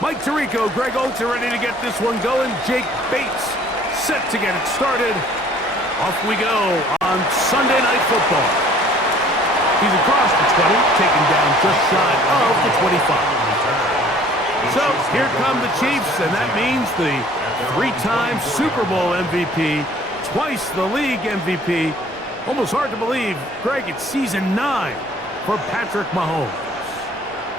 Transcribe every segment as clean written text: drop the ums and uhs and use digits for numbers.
Mike Tirico, Greg Olsen ready to get this one going. Jake Bates set to get it started. Off we go on Sunday Night Football. He's across the 20, taken down just shy of the 25. So here come the Chiefs, and that means the three-time Super Bowl MVP, twice the league MVP. Almost hard to believe, Greg, it's season 9 for Patrick Mahomes.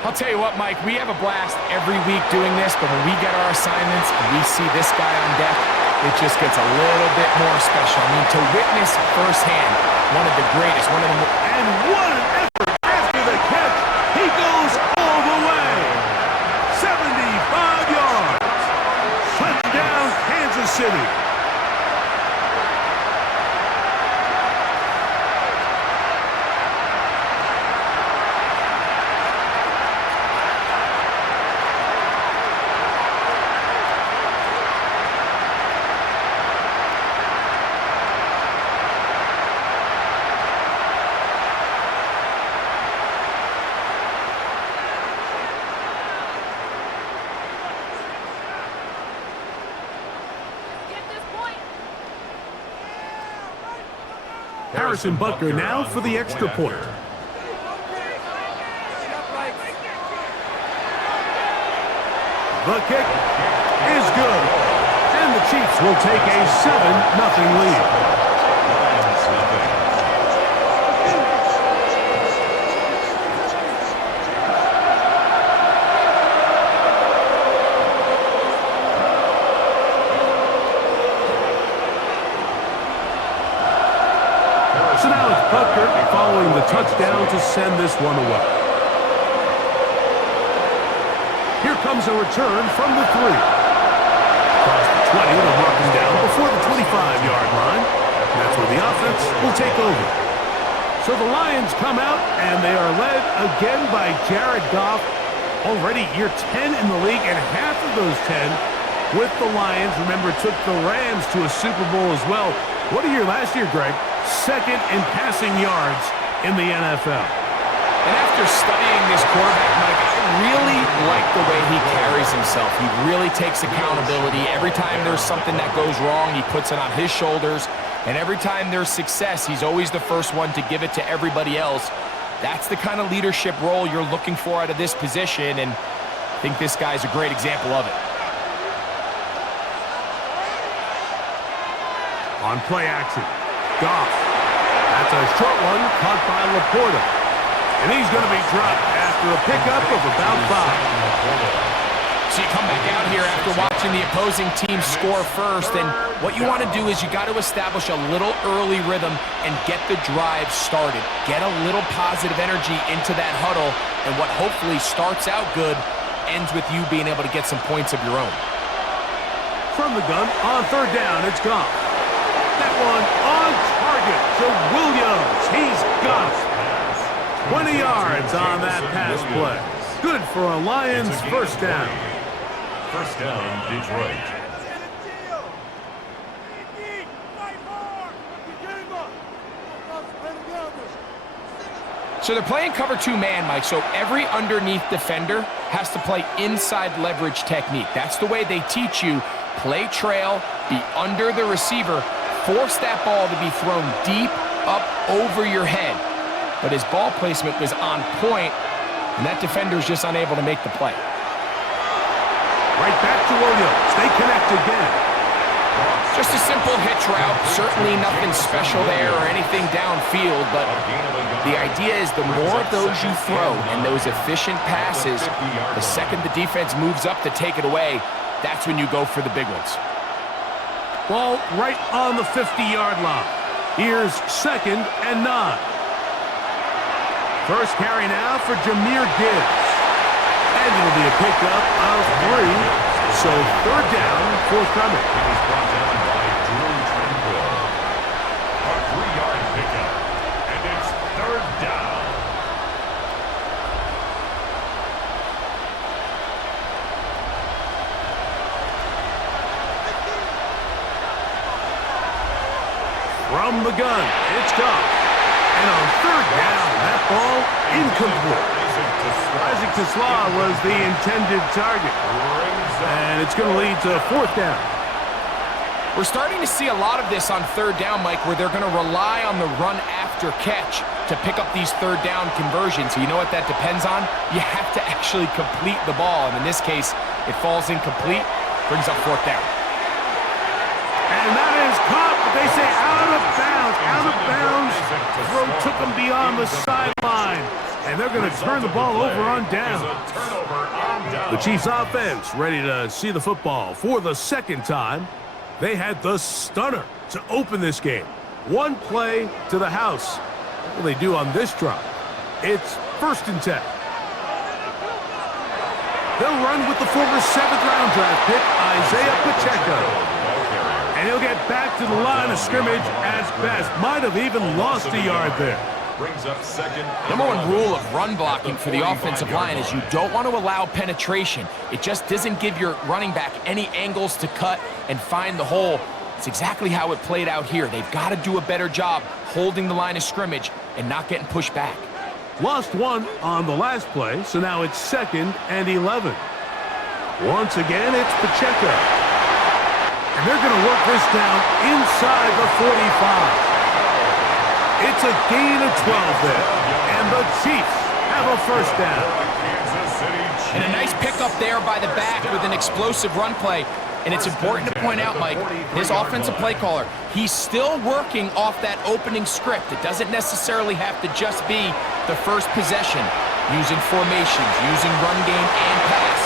I'll tell you what, Mike, we have a blast every week doing this, but when we get our assignments and we see this guy on deck, it just gets a little bit more special. I mean, to witness firsthand one of the greatest, one of the more... And what an effort after the catch. He goes all the way. 75 yards. Touchdown, Kansas City. Harrison Butker now for the extra point. The kick is good. And the Chiefs will take a 7-0 lead. So now it's Butker following the touchdown to send this one away. Here comes a return from the 3. Across the 20, they'll mark him down before the 25-yard line. And that's where the offense will take over. So the Lions come out, and they are led again by Jared Goff. Already year 10 in the league, and half of those 10 with the Lions. Remember, took the Rams to a Super Bowl as well. What a year last year, Greg. Second in passing yards in the NFL. And after studying this quarterback, Mike, I really like the way he carries himself. He really takes accountability. Every time there's something that goes wrong, he puts it on his shoulders. And every time there's success, he's always the first one to give it to everybody else. That's the kind of leadership role you're looking for out of this position, and I think this guy's a great example of it. On play action, Goff. That's a short one caught by Laporta. And he's going to be dropped after a pickup of about 5. So you come back out here after watching the opposing team score first, and what you want to do is you got to establish a little early rhythm and get the drive started. Get a little positive energy into that huddle, and what hopefully starts out good ends with you being able to get some points of your own. From the gun, on third down, it's Goff. That one on target to Williams. He's got it. 20 yards on that pass play. Good for a Lions first down. First down, Detroit. So they're playing cover 2 man, Mike, so every underneath defender has to play inside leverage technique. That's the way they teach you. Play trail, be under the receiver, force that ball to be thrown deep up over your head. But his ball placement was on point, and that defender's just unable to make the play. Right back to Williams. They connect again. Just a simple hitch route. Certainly nothing special there or anything downfield, but the idea is the more of those you throw and those efficient passes, the second the defense moves up to take it away, that's when you go for the big ones. Ball right on the 50-yard line. Here's 2nd and 9. First carry now for Jahmyr Gibbs. And it'll be a pickup of 3. So third down, forthcoming. It was brought down by Drew Tranquill. A 3-yard pickup. And it's third down. From the gun, it's Goff. And on third down, that ball incomplete. Isaac Tesla was the intended target. And it's going to lead to fourth down. We're starting to see a lot of this on third down, Mike, where they're going to rely on the run after catch to pick up these third down conversions. So you know what that depends on? You have to actually complete the ball. And in this case, it falls incomplete, brings up fourth down. And that is caught, but they say out of bounds. Out of bounds. Throw took them beyond the sideline. And they're going to turn the ball over on down. The Chiefs offense ready to see the football for the second time. They had the stunner to open this game. One play to the house. What will they do on this drive? It's 1st and 10. They'll run with the former 7th-round draft pick, Isaiah Pacheco. And he'll get back to the line of scrimmage at best. Might have even lost a yard there. Brings up second. Number one rule of run blocking for the offensive line is you don't want to allow penetration. It just doesn't give your running back any angles to cut and find the hole. It's exactly how it played out here. They've got to do a better job holding the line of scrimmage and not getting pushed back. Lost one on the last play, so now it's 2nd and 11. Once again, it's Pacheco. And they're going to work this down inside the 45. It's a gain of 12 there, and the Chiefs have a first down. And a nice pickup there by the back with an explosive run play. And it's important to point out, Mike, this offensive play caller, he's still working off that opening script. It doesn't necessarily have to just be the first possession, using formations, using run game and pass.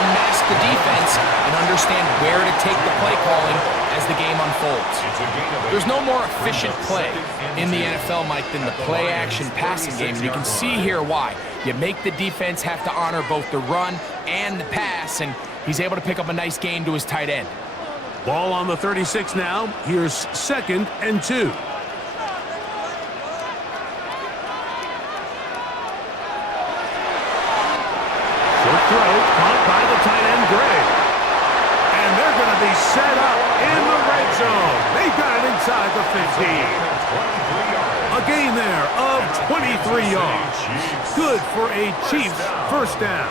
Unmask the defense and understand where to take the play calling as the game unfolds. There's no more efficient play in the NFL, Mike, than the play-action passing game. And you can see here why. You make the defense have to honor both the run and the pass, and he's able to pick up a nice gain to his tight end. Ball on the 36 now. Here's 2nd and 2. Short throw, caught by the tight end, Gray. And they're going to be set up in the red zone. They've got it inside the 15. A gain there of 23 yards. Good for a Chiefs first down.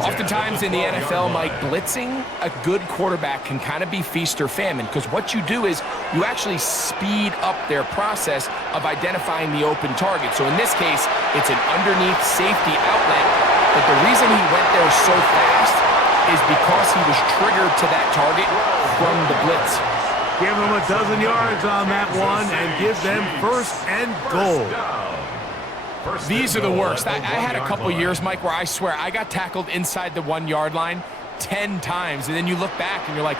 Oftentimes in the NFL, Mike, blitzing a good quarterback can kind of be feast or famine, because what you do is you actually speed up their process of identifying the open target. So in this case, it's an underneath safety outlet, but the reason he went there so fast is because he was triggered to that target from the blitz. Give them a dozen yards on that one and give them 1st and goal. These are the worst. I had a couple years, Mike, where I swear I got tackled inside the 1-yard line 10 times, and then you look back and you're like,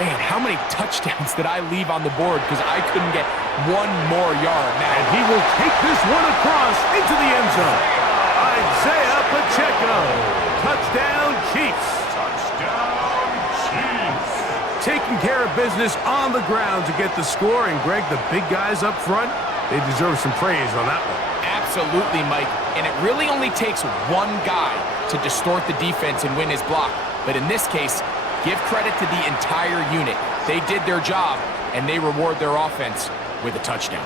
man, how many touchdowns did I leave on the board because I couldn't get one more yard? Now, and he will take this one across into the end zone. Isaiah Pacheco. Touchdown, Chiefs. Taking care of business on the ground to get the score. And, Greg, the big guys up front, they deserve some praise on that one. Absolutely, Mike. And it really only takes one guy to distort the defense and win his block. But in this case, give credit to the entire unit. They did their job, and they reward their offense with a touchdown.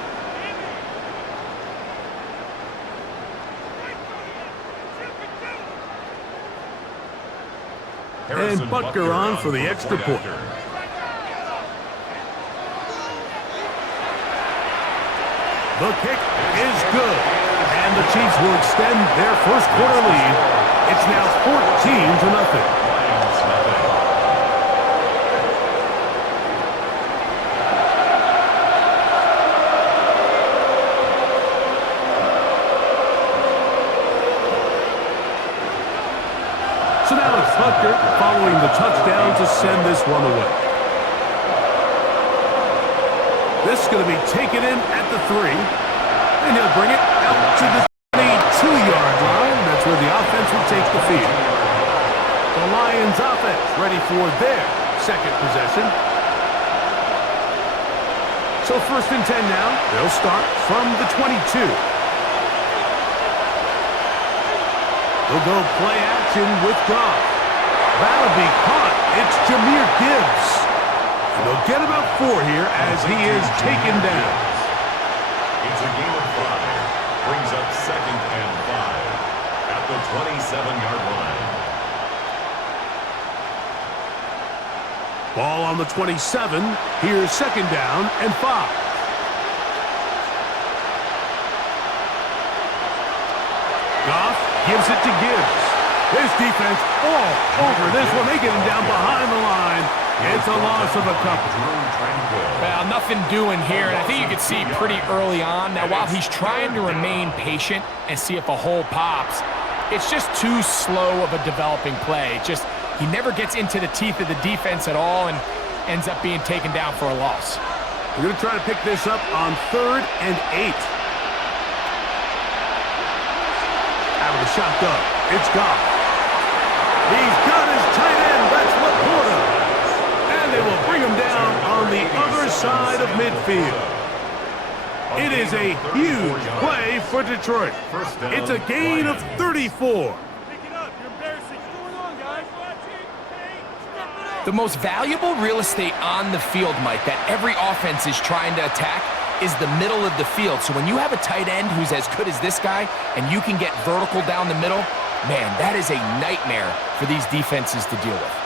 And Butker on for the extra point. The kick is good. And the Chiefs will extend their first quarter lead. It's now 14-0. So now it's Butker following the touchdown to send this one away. This is going to be taken in at the 3. And he'll bring it out to the 22-yard line. That's where the offense will take the field. The Lions offense ready for their second possession. So 1st and 10 now. They'll start from the 22. They'll go play action with Goff. That'll be caught. It's Jahmyr Gibbs. And they'll get about 4 here as he is taken down. It's a gain of 5. Brings up 2nd and 5 at the 27-yard line. Ball on the 27. Here's 2nd down and 5. Goff gives it to Gibbs. His defense all over this one. They get him down behind the line. It's a loss of a couple. Well, nothing doing here, and I think you can see pretty early on. Now, while he's trying to remain patient and see if a hole pops, it's just too slow of a developing play. He never gets into the teeth of the defense at all and ends up being taken down for a loss. We're going to try to pick this up on 3rd and 8. Out of the shotgun, it's Goff. He's got his tight end. That's Laporta. And they will bring him down on the other side of midfield. It is a huge play for Detroit. It's a gain of 34. The most valuable real estate on the field, Mike, that every offense is trying to attack is the middle of the field. So when you have a tight end who's as good as this guy and you can get vertical down the middle, man, that is a nightmare for these defenses to deal with.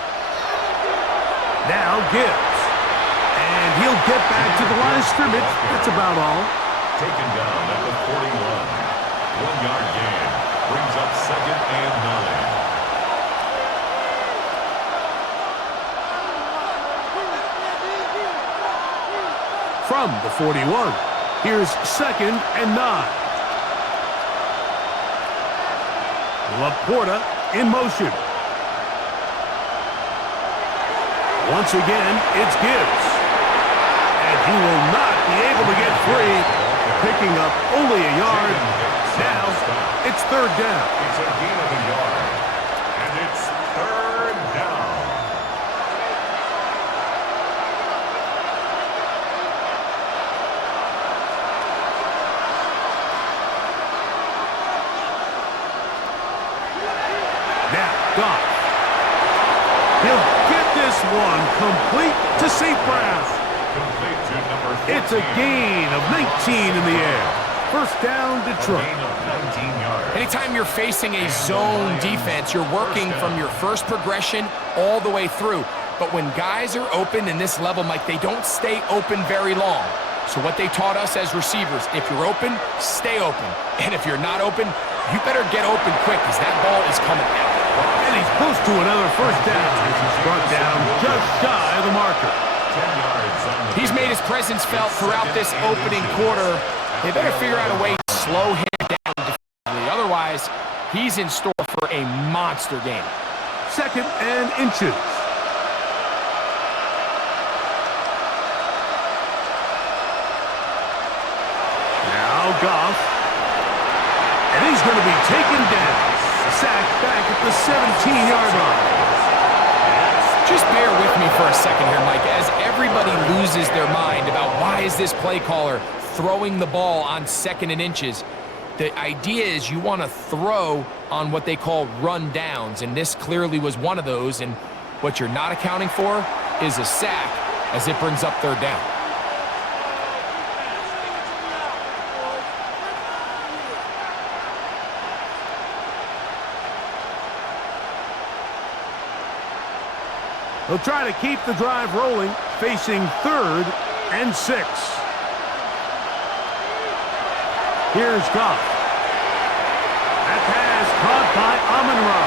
Now Gibbs. And he'll get back to the line of scrimmage. That's about all. Taken down at the 41. 1-yard gain. Brings up 2nd and 9. From the 41, here's 2nd and 9. Laporta in motion. Once again, it's Gibbs. And he will not be able to get free, picking up only a yard. Now, it's 3rd down. It's a gain of a yard. And it's 3rd down. Now, Goff. He'll get this one complete to St. Brown. Complete to number 14. It's a gain of 19 in the air. 1st down, Detroit. Gain of 19 yards. Anytime you're facing a zone defense, you're working from your first progression all the way through. But when guys are open in this level, Mike, they don't stay open very long. So what they taught us as receivers, if you're open, stay open. And if you're not open, you better get open quick because that ball is coming out. And he's close to another 1st down. He's brought down just shy of the marker. 10 yards on the He's made his presence felt throughout this opening quarter. They better figure out a way to slow him down defensively. Otherwise, he's in store for a monster game. 2nd and inches. Now Goff. And he's going to be taken down. Sacked back at the 17-yard line. Just bear with me for a second here, Mike, as everybody loses their mind about why is this play caller throwing the ball on 2nd and inches. The idea is you want to throw on what they call run downs, and this clearly was one of those, and what you're not accounting for is a sack as it brings up 3rd down. He'll try to keep the drive rolling, facing 3rd and 6. Here's Goff. That pass caught by Amon-Ra.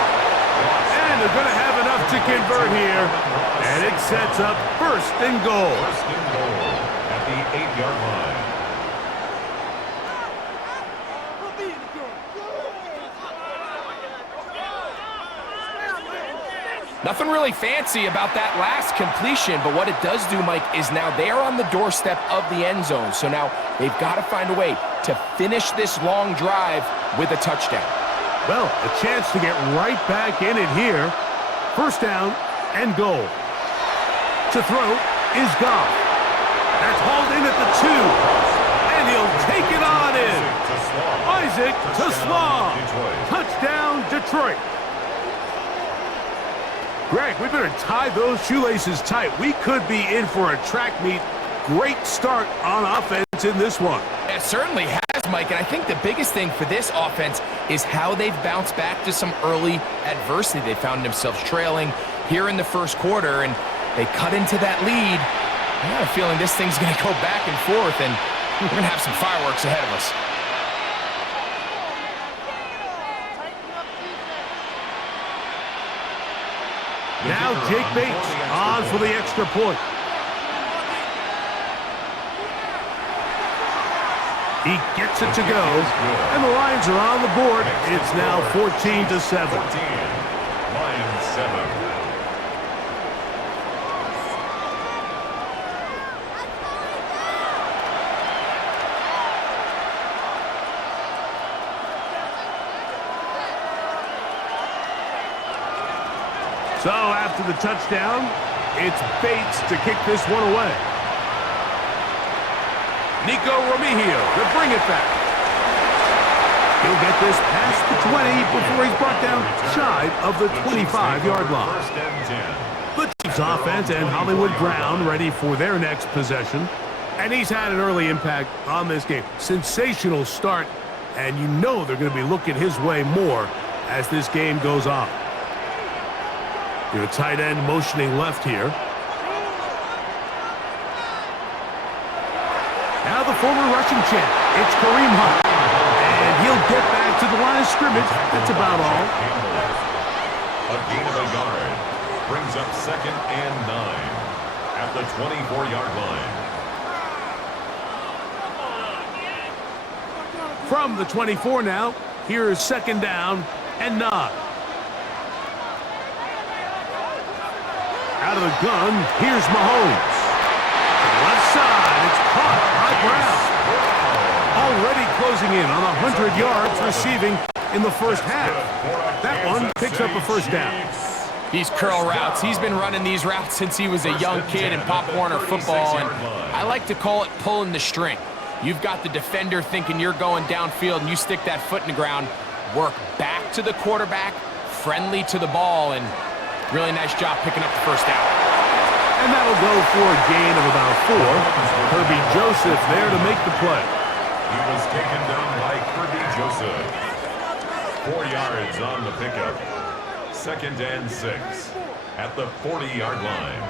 And they're going to have enough to convert here. And it sets up 1st and goal. 1st and goal at the 8-yard line. Nothing really fancy about that last completion, but what it does do, Mike, is now they're on the doorstep of the end zone. So now they've got to find a way to finish this long drive with a touchdown. Well, a chance to get right back in it here. 1st down and goal. To throw is Goff. That's hauled in at the 2. And he'll take it on in. Isaac to Slaw. Touchdown, Detroit. Greg, we better tie those shoelaces tight. We could be in for a track meet. Great start on offense in this one. It certainly has, Mike, and I think the biggest thing for this offense is how they've bounced back to some early adversity. They found themselves trailing here in the first quarter, and they cut into that lead. I have a feeling this thing's going to go back and forth, and we're going to have some fireworks ahead of us. Now Jake Bates on for the extra point. He gets it to go, and the Lions are on the board. It's now 14-7. Lions 7. So after the touchdown, it's Bates to kick this one away. Nico Remigio to bring it back. He'll get this past the 20 before he's brought down shy of the 25-yard line. First and 10. The Chiefs offense and Hollywood Brown ready for their next possession. And he's had an early impact on this game. Sensational start, and you know they're going to be looking his way more as this game goes on. Your tight end motioning left here. Now the former Russian champ, it's Kareem Hunt. And he'll get back to the line of scrimmage. That's about all. A gain of a yard brings up 2nd and 9 at the 24-yard line. From the 24 now, here is 2nd down and 9. Out of the gun, here's Mahomes. Left side, it's caught by Brown. Already closing in on 100 yards receiving in the first half. That one picks up a first down. These curl routes, he's been running these routes since he was a young kid in Pop Warner football, and I like to call it pulling the string. You've got the defender thinking you're going downfield, and you stick that foot in the ground, work back to the quarterback, friendly to the ball, and really nice job picking up the first down. And that'll go for a gain of about 4. Kirby Joseph there to make the play. He was taken down by Kirby Joseph. 4 yards on the pickup. 2nd and 6 at the 40-yard line.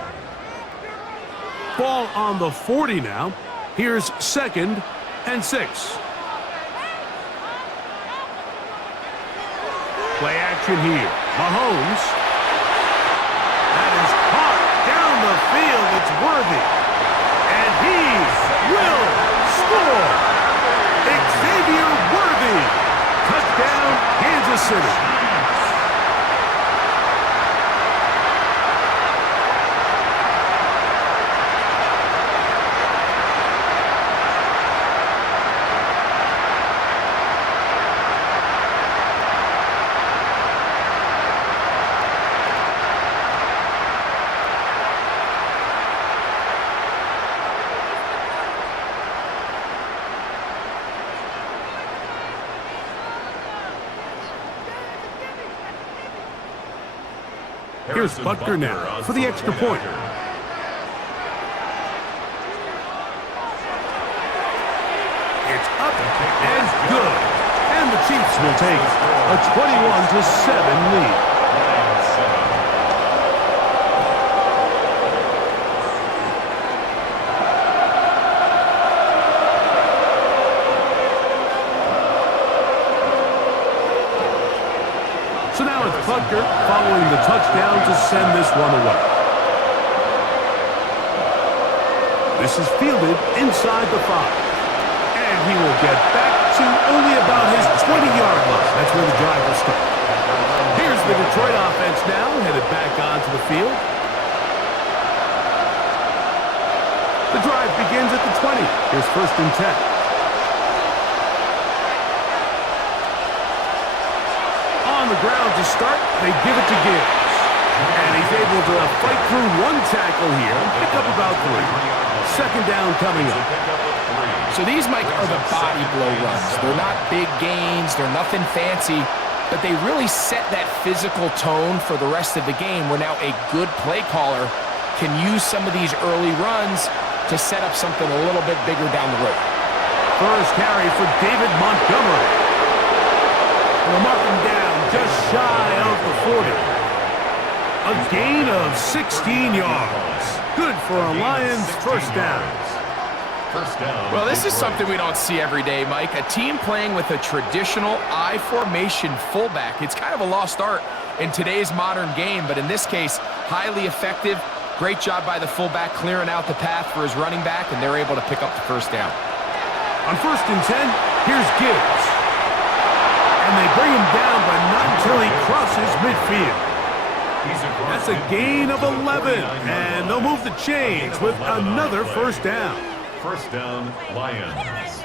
Ball on the 40 now. Here's 2nd and 6. Play action here. Mahomes. That is caught down the field. It's Worthy. And he will score. Xavier Worthy. Touchdown, Kansas City. Here's Butker now for the extra point. It's up and good. And the Chiefs will take a 21-7 lead. So now it's Butker following the touchdown to send this one away. This is fielded inside the 5. And he will get back to only about his 20-yard line. That's where the drive will start. Here's the Detroit offense now, headed back onto the field. The drive begins at the 20. Here's 1st and 10. On the ground to start, they give it to Gibbs. And he's able to fight through one tackle here and pick up about 3. 2nd down coming up. So these, Mike, are the body blow runs. They're not big gains, they're nothing fancy, but they really set that physical tone for the rest of the game where now a good play caller can use some of these early runs to set up something a little bit bigger down the road. first carry for David Montgomery. We'll mark him down just shy of the 40. A gain of 16 yards. Good for a Lions first down. Well, this is something we don't see every day, Mike. A team playing with a traditional I formation fullback. It's kind of a lost art in today's modern game, but in this case, highly effective. Great job by the fullback clearing out the path for his running back, and they're able to pick up the first down. On 1st and 10, here's Gibbs. And they bring him down, but not until he crosses midfield. That's a gain of 11, and they'll move the chains with another first down. First down, Lions.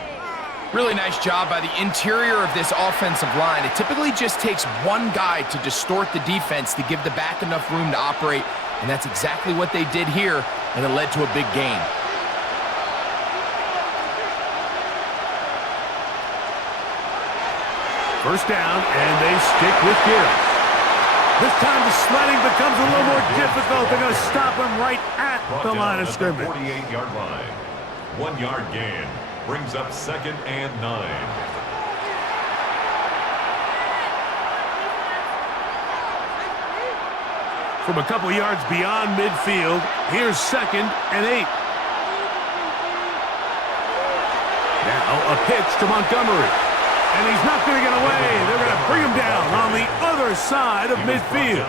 Really nice job by the interior of this offensive line. It typically just takes one guy to distort the defense to give the back enough room to operate, and that's exactly what they did here, and it led to a big gain. First down, and they stick with Gibbs. This time the sledding becomes a little more difficult. They're going to stop him right at the line of scrimmage. 48-yard line. 1 yard gain brings up 2nd and 9. From a couple yards beyond midfield, here's 2nd and 8. Now a pitch to Montgomery. And he's not going to get away. They're going to bring him down on the other side of midfield.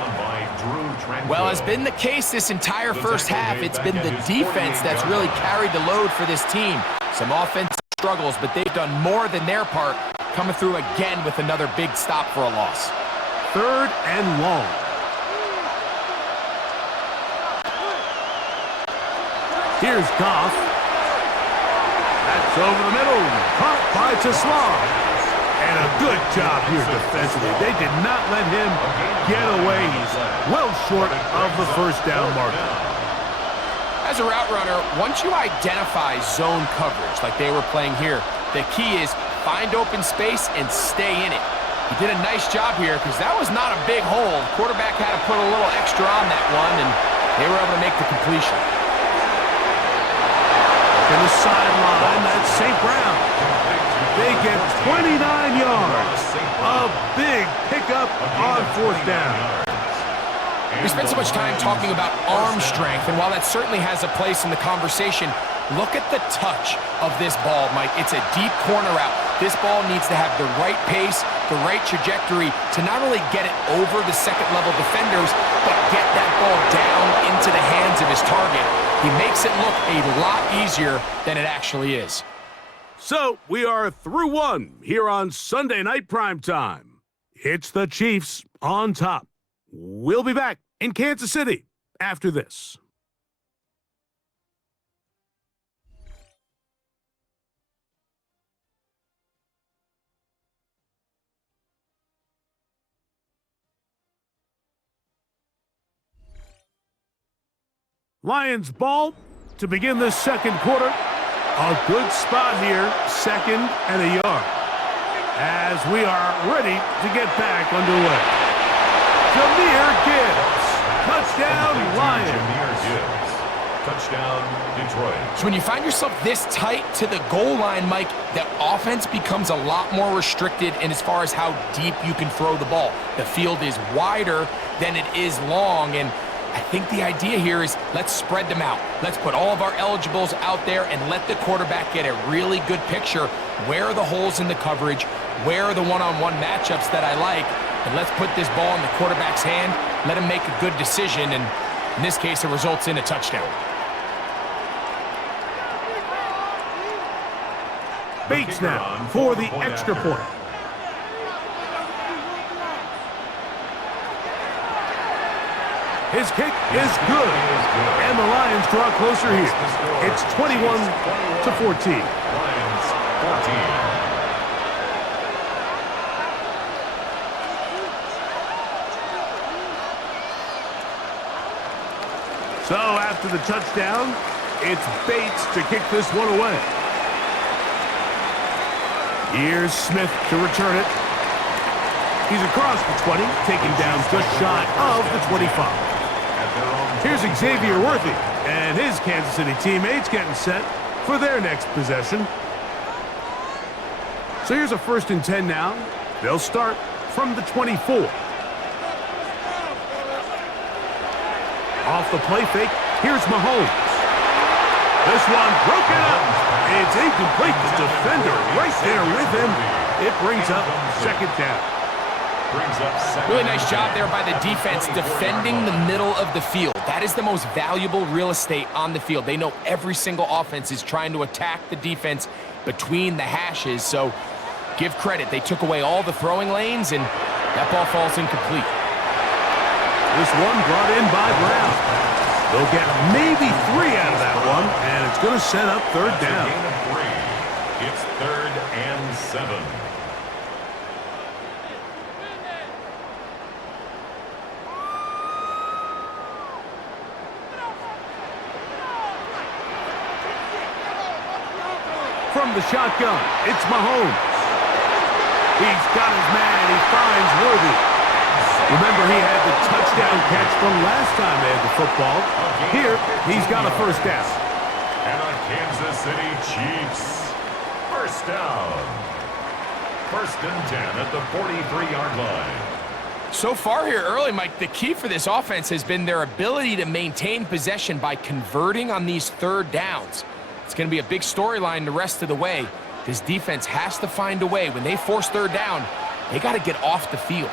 Well, as been the case this entire first half, it's been the defense that's really carried the load for this team. Some offensive struggles, but they've done more than their part, coming through again with another big stop for a loss. 3rd and long. Here's Goff. That's over the middle. Caught by Tesla. And a good job here defensively. They did not let him get away. He's well short of the first down marker. As a route runner, once you identify zone coverage like they were playing here, the key is find open space and stay in it. He did a nice job here because that was not a big hole. The quarterback had to put a little extra on that one, and they were able to make the completion. In the sideline, that's St. Brown. They get 29 yards. A big pickup on 4th down. We spent so much time talking about arm strength, and while that certainly has a place in the conversation, look at the touch of this ball, Mike. It's a deep corner route. This ball needs to have the right pace, the right trajectory to not only get it over the second-level defenders, but get that ball down into the hands of his target. He makes it look a lot easier than it actually is. So, we are through one here on Sunday Night Primetime. It's the Chiefs on top. We'll be back in Kansas City after this. Lions ball to begin the second quarter. A good spot here, 2nd and a yard, as we are ready to get back underway. Jahmyr Gibbs, touchdown Lions. Touchdown Detroit. So when you find yourself this tight to the goal line, Mike, the offense becomes a lot more restricted in as far as how deep you can throw the ball. The field is wider than it is long, and I think the idea here is let's spread them out. Let's put all of our eligibles out there and let the quarterback get a really good picture. Where are the holes in the coverage? Where are the one-on-one matchups that I like? And let's put this ball in the quarterback's hand, let him make a good decision, and in this case, it results in a touchdown. Bates now for the extra point. His kick is good, and the Lions draw closer here. It's 21-14. Lions 14. So after the touchdown, it's Bates to kick this one away. Here's Smith to return it. He's across the 20, taken down just shy of the 25. Here's Xavier Worthy, and his Kansas City teammates getting set for their next possession. So here's a 1st and 10 now. They'll start from the 24. Off the play fake, here's Mahomes. This one broken up. It's incomplete. The defender right there with him. It brings up 2nd down. Really nice job there by the defense defending the middle of the field. That is the most valuable real estate on the field. They know every single offense is trying to attack the defense between the hashes, so give credit. They took away all the throwing lanes, and that ball falls incomplete. This one brought in by Brown. They'll get maybe 3 out of that one, and it's going to set up 3rd down. It's 3rd and 7. From the shotgun, it's Mahomes. He's got his man. He finds Worthy. Remember, he had the touchdown catch from last time they had the football. Here, he's got a 1st down. And the Kansas City Chiefs. 1st down. 1st and 10 at the 43-yard line. So far here early, Mike, the key for this offense has been their ability to maintain possession by converting on these 3rd downs. It's going to be a big storyline the rest of the way. This defense has to find a way. When they force 3rd down, they got to get off the field.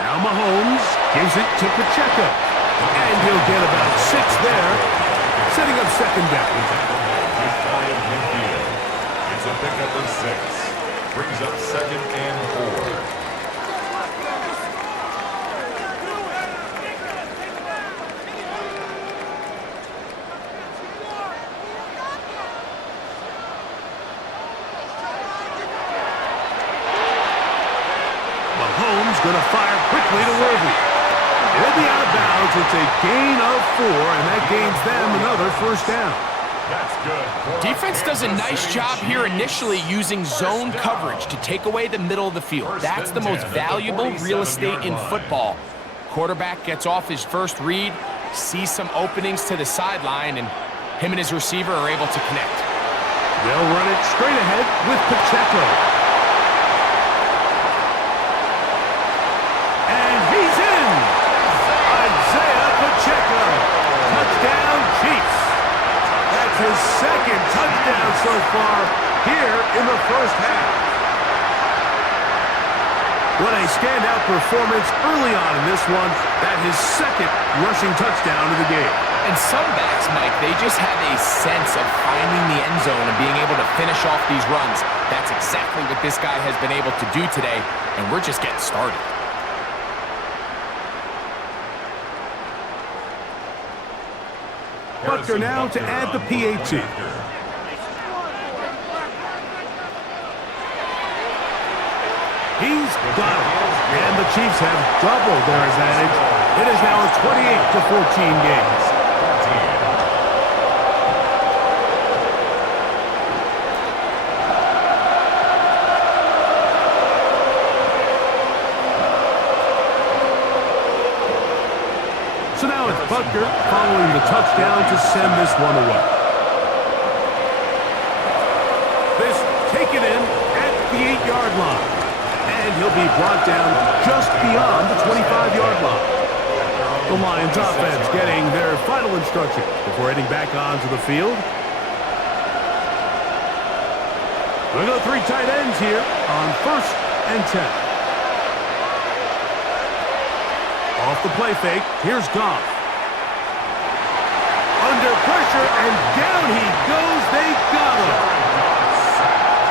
Now Mahomes gives it to Pacheco. And he'll get about 6 there, setting up 2nd down. It's a pickup of 6. Brings up 2nd and 4. Mahomes going to fire quickly to Worthy. It'll be out of bounds. It's a gain of 4, and that gains them another 1st down. That's good. Defense does a nice job here initially using zone coverage to take away the middle of the field. That's the most valuable real estate in football. Quarterback gets off his 1st read, sees some openings to the sideline, and him and his receiver are able to connect. They'll run it straight ahead with Pacheco. Touchdown, Chiefs. That's his 2nd touchdown so far here in the 1st half. What a standout performance early on in this one. That his 2nd rushing touchdown of the game. And some backs, Mike, they just have a sense of finding the end zone and being able to finish off these runs. That's exactly what this guy has been able to do today, and we're just getting started. Butker now to add the PAT. He's got it. And the Chiefs have doubled their advantage. It is now a 28-14 game. So now it's Butker following the touchdown to send this one away. This taken in at the 8-yard line. And he'll be brought down just beyond the 25-yard line. The Lions offense getting their final instructions before heading back onto the field. We're going to go 3 tight ends here on 1st and 10. Off the play fake, here's Goff. Under pressure, and down he goes. They got him.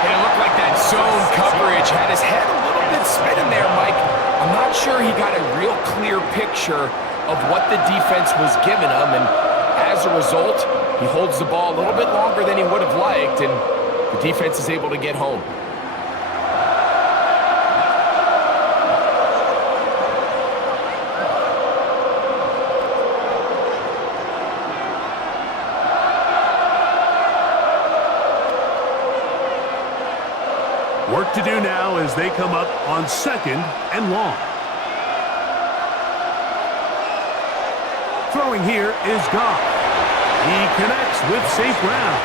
And it looked like that zone coverage had his head a little bit spinning there, Mike. I'm not sure he got a real clear picture of what the defense was giving him, and as a result, he holds the ball a little bit longer than he would have liked, and the defense is able to get home. Work to do now as they come up on 2nd and long. Throwing here is Goff. He connects with St. Brown.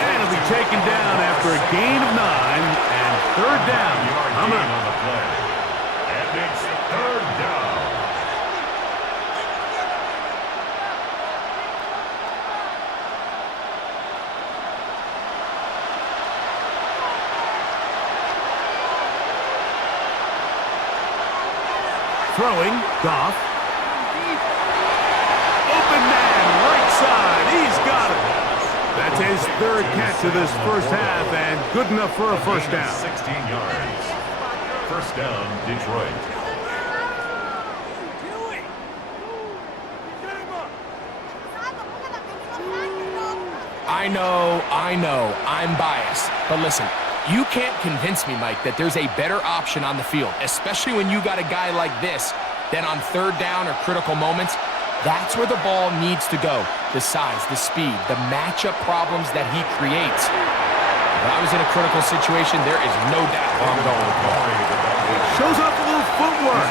And it'll be taken down after a gain of 9 and third down. On the play. And it's third down. Throwing, Goff. Open man, right side. He's got it. That's his third catch of this first half, and good enough for a first down. 16 yards. First down, Detroit. I know, I'm biased. But listen, you can't convince me, Mike, that there's a better option on the field, especially when you got a guy like this, than on third down or critical moments. That's where the ball needs to go. The size, the speed, the matchup problems that he creates. If I was in a critical situation, there is no doubt where I'm going with the ball. Shows off a little footwork.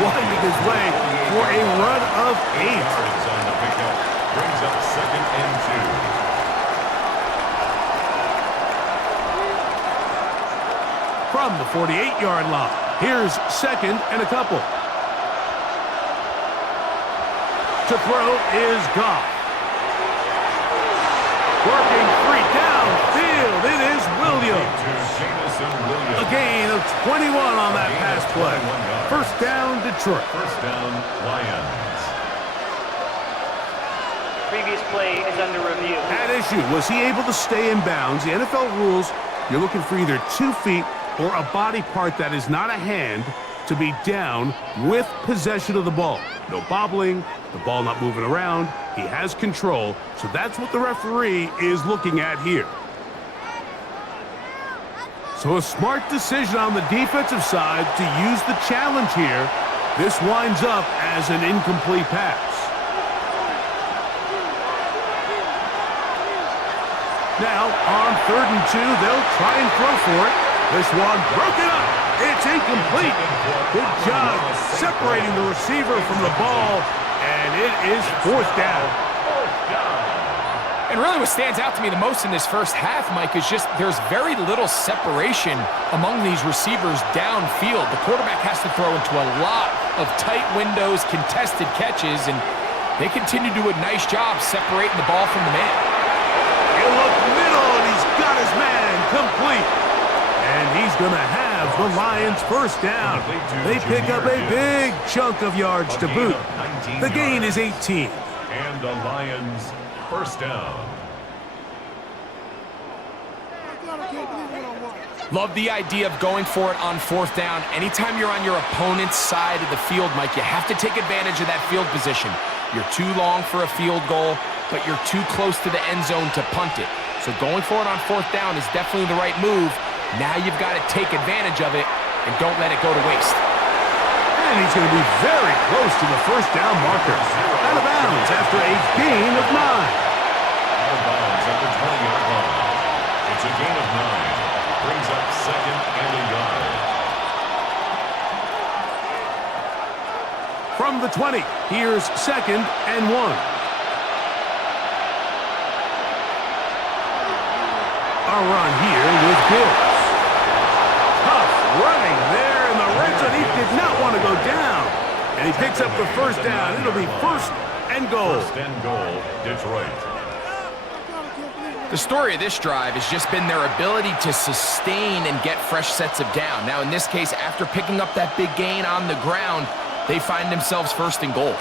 Winding his way for a run of 8. Yards on the pickup. Brings up second and 2. From the 48-yard line, here's second and a couple. To throw is Goff. Working free downfield. It is Williams. A gain of 21 on that pass play. First down, Detroit. First down, Lions. Previous play is under review. At issue, was he able to stay in bounds? The NFL rules, you're looking for either 2 feet or a body part that is not a hand to be down with possession of the ball. No bobbling, the ball not moving around. He has control, so that's what the referee is looking at here. So a smart decision on the defensive side to use the challenge here. This winds up as an incomplete pass. Now, on 3rd and 2, they'll try and throw for it. This one broken up. It's incomplete. Good job separating the receiver from the ball, and it is 4th down. And really what stands out to me the most in this first half, Mike, is just there's very little separation among these receivers downfield. The quarterback has to throw into a lot of tight windows, contested catches, and they continue to do a nice job separating the ball from the man. He'll look middle, and he's got his man complete. And he's going to have the Lions first down. They pick up a big chunk of yards to boot. The gain is 18. And the Lions first down. Love the idea of going for it on 4th down. Anytime you're on your opponent's side of the field, Mike, you have to take advantage of that field position. You're too long for a field goal, but you're too close to the end zone to punt it. So going for it on 4th down is definitely the right move. Now you've got to take advantage of it and don't let it go to waste. And he's going to be very close to the first down marker. Out of bounds after a gain of 9. Out of bounds at the 20-yard line. It's a gain of 9. Brings up second and a yard. From the 20, here's second and 1. A run here with Bills. Tough running there in the red zone. He did not want to go down. And he picks up the first down. It'll be first and goal. First and goal, Detroit. The story of this drive has just been their ability to sustain and get fresh sets of down. Now, in this case, after picking up that big gain on the ground, they find themselves first and goal.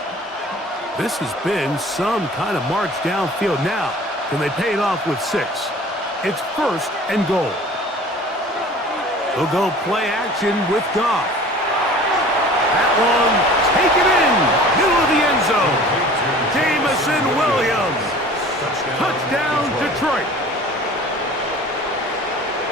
This has been some kind of march downfield. Now, can they pay it off with 6? It's first and goal. They'll go play action with Goff. That one taken in, middle of the end zone. Jamison Williams. Touchdown, Detroit.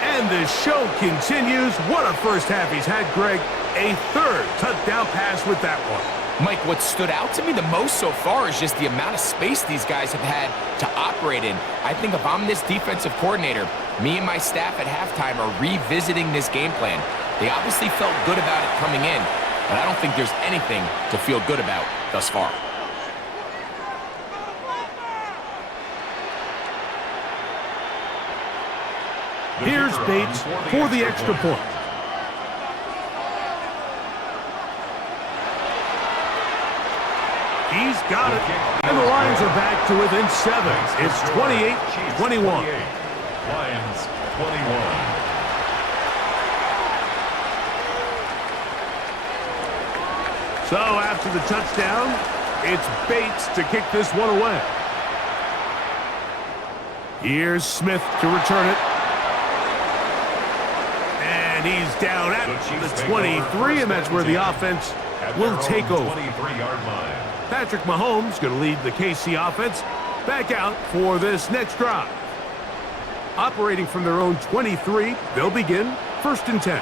And the show continues. What a first half he's had, Greg. A 3rd touchdown pass with that one. Mike, what stood out to me the most so far is just the amount of space these guys have had to operate in. I think if I'm this defensive coordinator, me and my staff at halftime are revisiting this game plan. They obviously felt good about it coming in, but I don't think there's anything to feel good about thus far. Here's Bates for the extra point. He's got it. And the Lions are back to within 7. It's 28-21. Lions 21. So after the touchdown, it's Bates to kick this one away. Here's Smith to return it. And he's down at the 23, and that's where the offense will take over. 23-yard line. Patrick Mahomes going to lead the KC offense back out for this next drive. Operating from their own 23, they'll begin 1st and 10.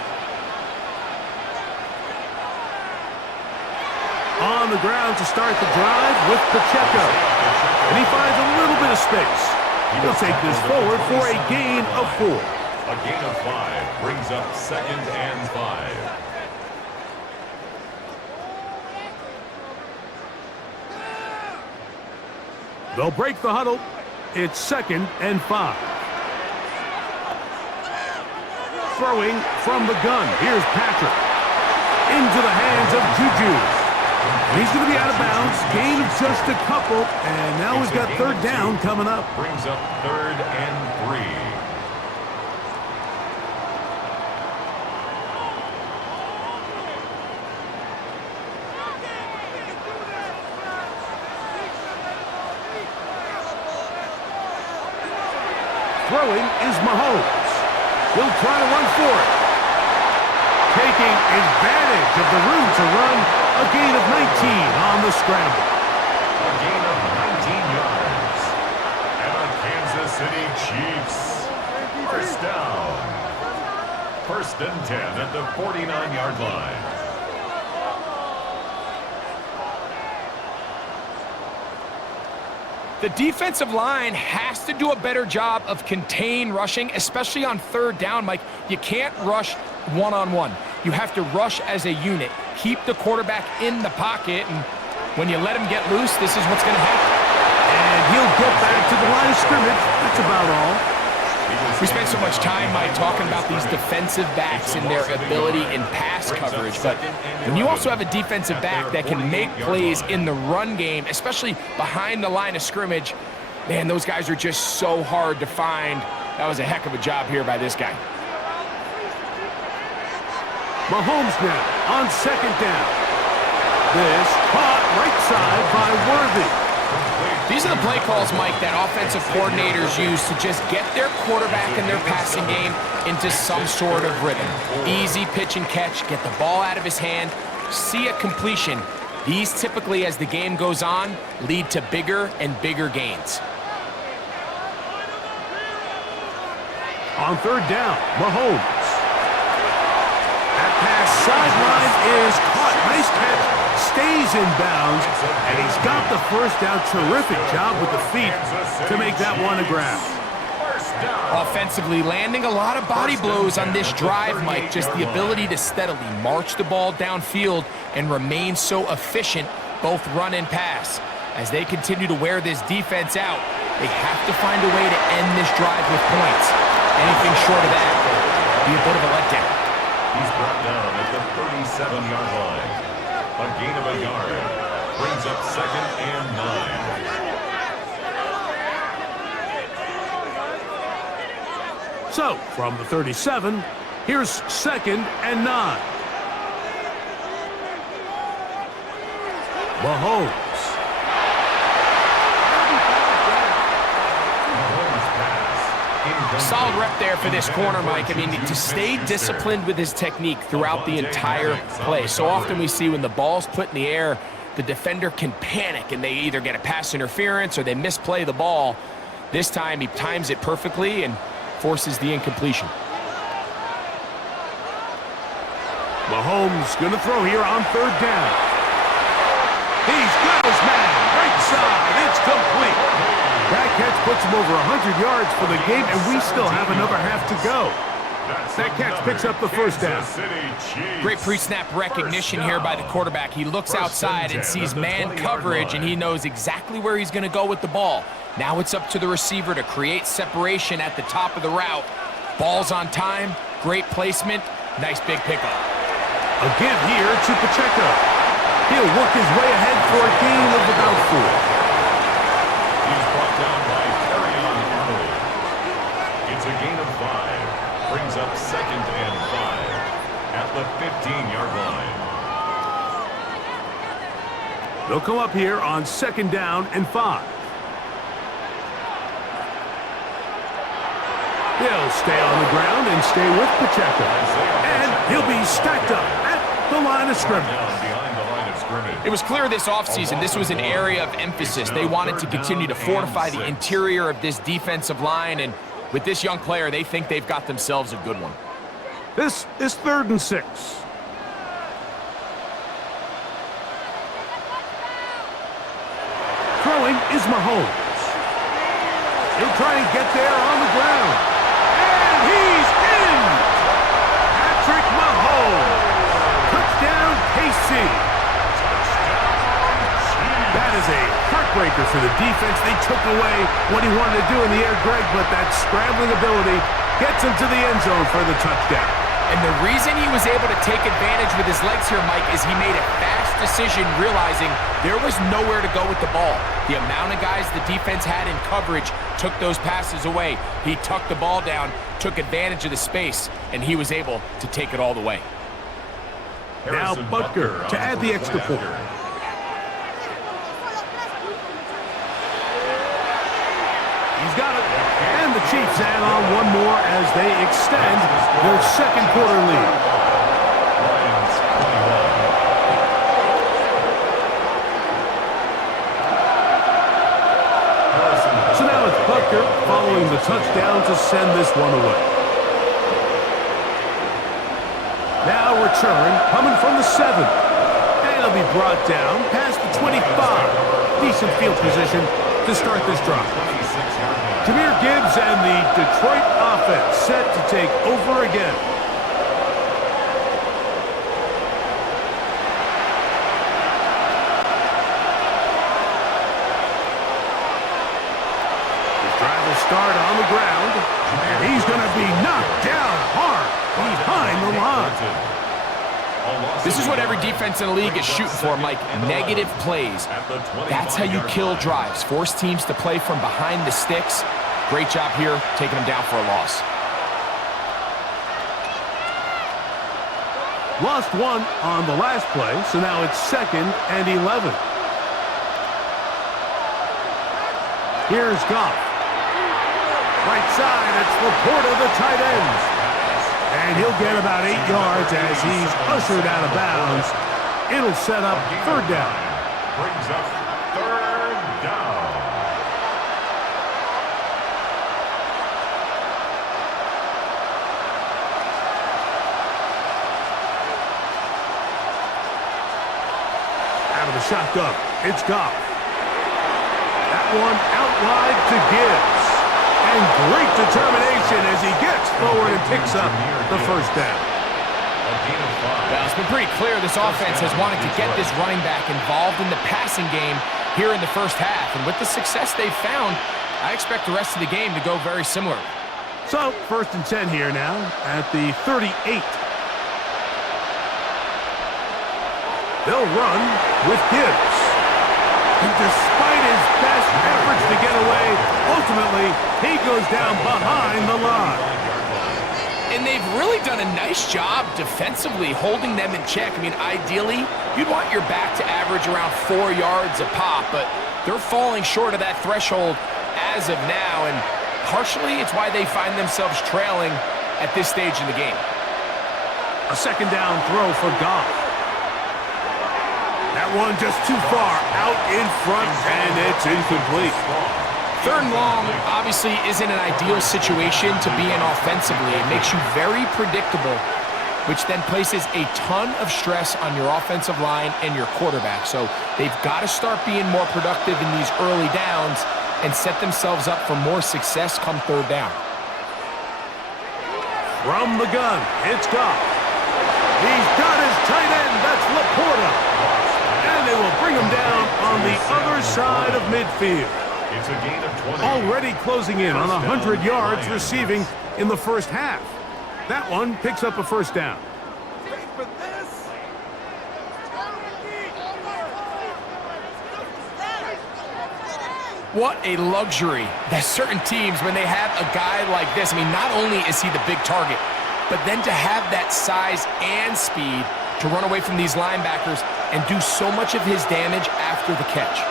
On the ground to start the drive with Pacheco. And he finds a little bit of space. He'll take this forward for a gain of 4. A gain of 5 brings up 2nd and 5. They'll break the huddle. It's 2nd and 5. Throwing from the gun. Here's Patrick. Into the hands of Juju. And he's going to be out of bounds. Gain of just a couple. And now we've got 3rd down coming up. Brings up 3rd and 3. Throwing is Mahomes. He'll try to run for it. Taking advantage of the room to run. A gain of 19 on the scramble. A gain of 19 yards. And the Kansas City Chiefs. 1st down. 1st and 10 at the 49-yard line. The defensive line has to do a better job of contain rushing, especially on 3rd down, Mike. You can't rush one-on-one. You have to rush as a unit. Keep the quarterback in the pocket, and when you let him get loose, this is what's going to happen. And he'll get back to the line of scrimmage. That's about all. We spent so much time, Mike, talking about these defensive backs and their ability in pass coverage, but when you also have a defensive back that can make plays in the run game, especially behind the line of scrimmage, man, those guys are just so hard to find. That was a heck of a job here by this guy. Mahomes now on 2nd down. This caught right side by Worthy. These are the play calls, Mike, that offensive coordinators use to just get their quarterback and their passing game into some sort of rhythm. Easy pitch and catch, get the ball out of his hand, see a completion. These typically, as the game goes on, lead to bigger and bigger gains. On 3rd down, Mahomes. That pass sideline is caught. Nice catch. Stays in bounds, and he's got the 1st down. Terrific job with the feet to make that one a grab. Offensively, landing a lot of body blows on this drive, Mike. Just the ability to steadily march the ball downfield and remain so efficient, both run and pass. As they continue to wear this defense out, they have to find a way to end this drive with points. Anything short of that would be a bit of a letdown. He's brought down at the 37-yard line. A gain of a yard brings up 2nd and 9. So, from the 37, here's 2nd and 9. Mahomes. Solid rep there for this corner, Mike. I mean, to stay disciplined with his technique throughout the entire play. So often we see when the ball's put in the air, the defender can panic and they either get a pass interference or they misplay the ball. This time he times it perfectly and forces the incompletion. Mahomes going to throw here on 3rd down. He's got his man. Right side. It's complete. That catch puts him over 100 yards for the game, and we still have another half to go. That catch picks up the 1st down. Great pre-snap recognition here by the quarterback. He looks outside and sees man coverage, and he knows exactly where he's going to go with the ball. Now it's up to the receiver to create separation at the top of the route. Ball's on time, great placement, nice big pickup. A give here to Pacheco. He'll work his way ahead for a gain of about 4. He's brought down by carry-on early. It's a gain of 5. Brings up 2nd and 5 at the 15-yard line. They'll come up here on 2nd down and 5. He'll stay on the ground and stay with Pacheco. And he'll be stacked up at the line of scrimmage. Behind the line of scrimmage. It was clear this offseason this was an area of emphasis. They wanted to continue to fortify the interior of this defensive line, and with this young player, they think they've got themselves a good one. This is 3rd and 6. Throwing is Mahomes. He'll try and get there on the ground. And he's in! Patrick Mahomes. Touchdown, KC. That is a heartbreaker for the defense. They took away what he wanted to do in the air, Greg, but that scrambling ability gets him to the end zone for the touchdown. And the reason he was able to take advantage with his legs here, Mike, is he made a fast decision realizing there was nowhere to go with the ball. The amount of guys the defense had in coverage took those passes away. He tucked the ball down, took advantage of the space, and he was able to take it all the way. Now Butker to add the extra point. He's got it. And the Chiefs add on one more as they extend their 2nd quarter lead. Lions 21. So now it's Butker following the touchdown to send this one away. Now return coming from the 7. And it'll be brought down past the 25. Decent field position to start this drive. Jahmyr Gibbs and the Detroit offense set to take over again. His drive will start on the ground, and he's going to be knocked down hard behind the line. This is what every defense in the league is shooting for, Mike. Negative plays. That's how you kill drives. Force teams to play from behind the sticks. Great job here, taking them down for a loss. Lost 1 on the last play, so now it's 2nd and 11. Here's Goff. Right side, it's Laporta, the tight end. And he'll get about 8 yards as he's ushered out of bounds. It'll set up 3rd down. Brings up 3rd down. Out of the shotgun, it's Goff. That one out wide to Gibbs. And great determination as he gets forward and picks up the 1st down. Well, it's been pretty clear this offense has wanted to get this running back involved in the passing game here in the 1st half. And with the success they've found, I expect the rest of the game to go very similar. So, 1st and 10 here now at the 38. They'll run with Gibbs. And despite his best efforts to get away, ultimately, he goes down behind the line. And they've really done a nice job defensively holding them in check. I mean, ideally, you'd want your back to average around 4 yards a pop, but they're falling short of that threshold as of now, and partially it's why they find themselves trailing at this stage in the game. A 2nd down throw for Goff. That one just too far out in front, and it's incomplete. 3rd and long obviously isn't an ideal situation to be in offensively. It makes you very predictable, which then places a ton of stress on your offensive line and your quarterback. So they've got to start being more productive in these early downs and set themselves up for more success come 3rd down. From the gun, it's Goff. He's got his tight end, that's Laporta. And they will bring him down on the other side of midfield. It's a gain of 20. Already closing in on First down, 100 yards Lions. receiving in the first half. That one picks up a first down. What a luxury that certain teams, when they have a guy like this, I mean, not only is he the big target, but then to have that size and speed to run away from these linebackers and do so much of his damage after the catch.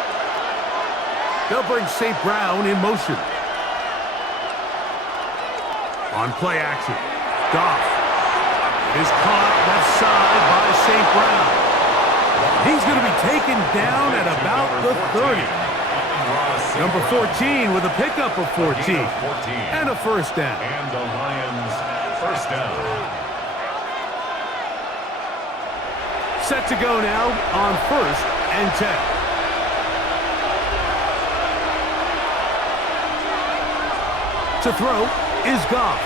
They'll bring St. Brown in motion. On play action, Goff is caught left side by St. Brown. He's going to be taken down at about the 30. Number 14 with a pickup of 14 and a first down. And the Lions first down. Set to go now on 1st and 10. To throw is Goff.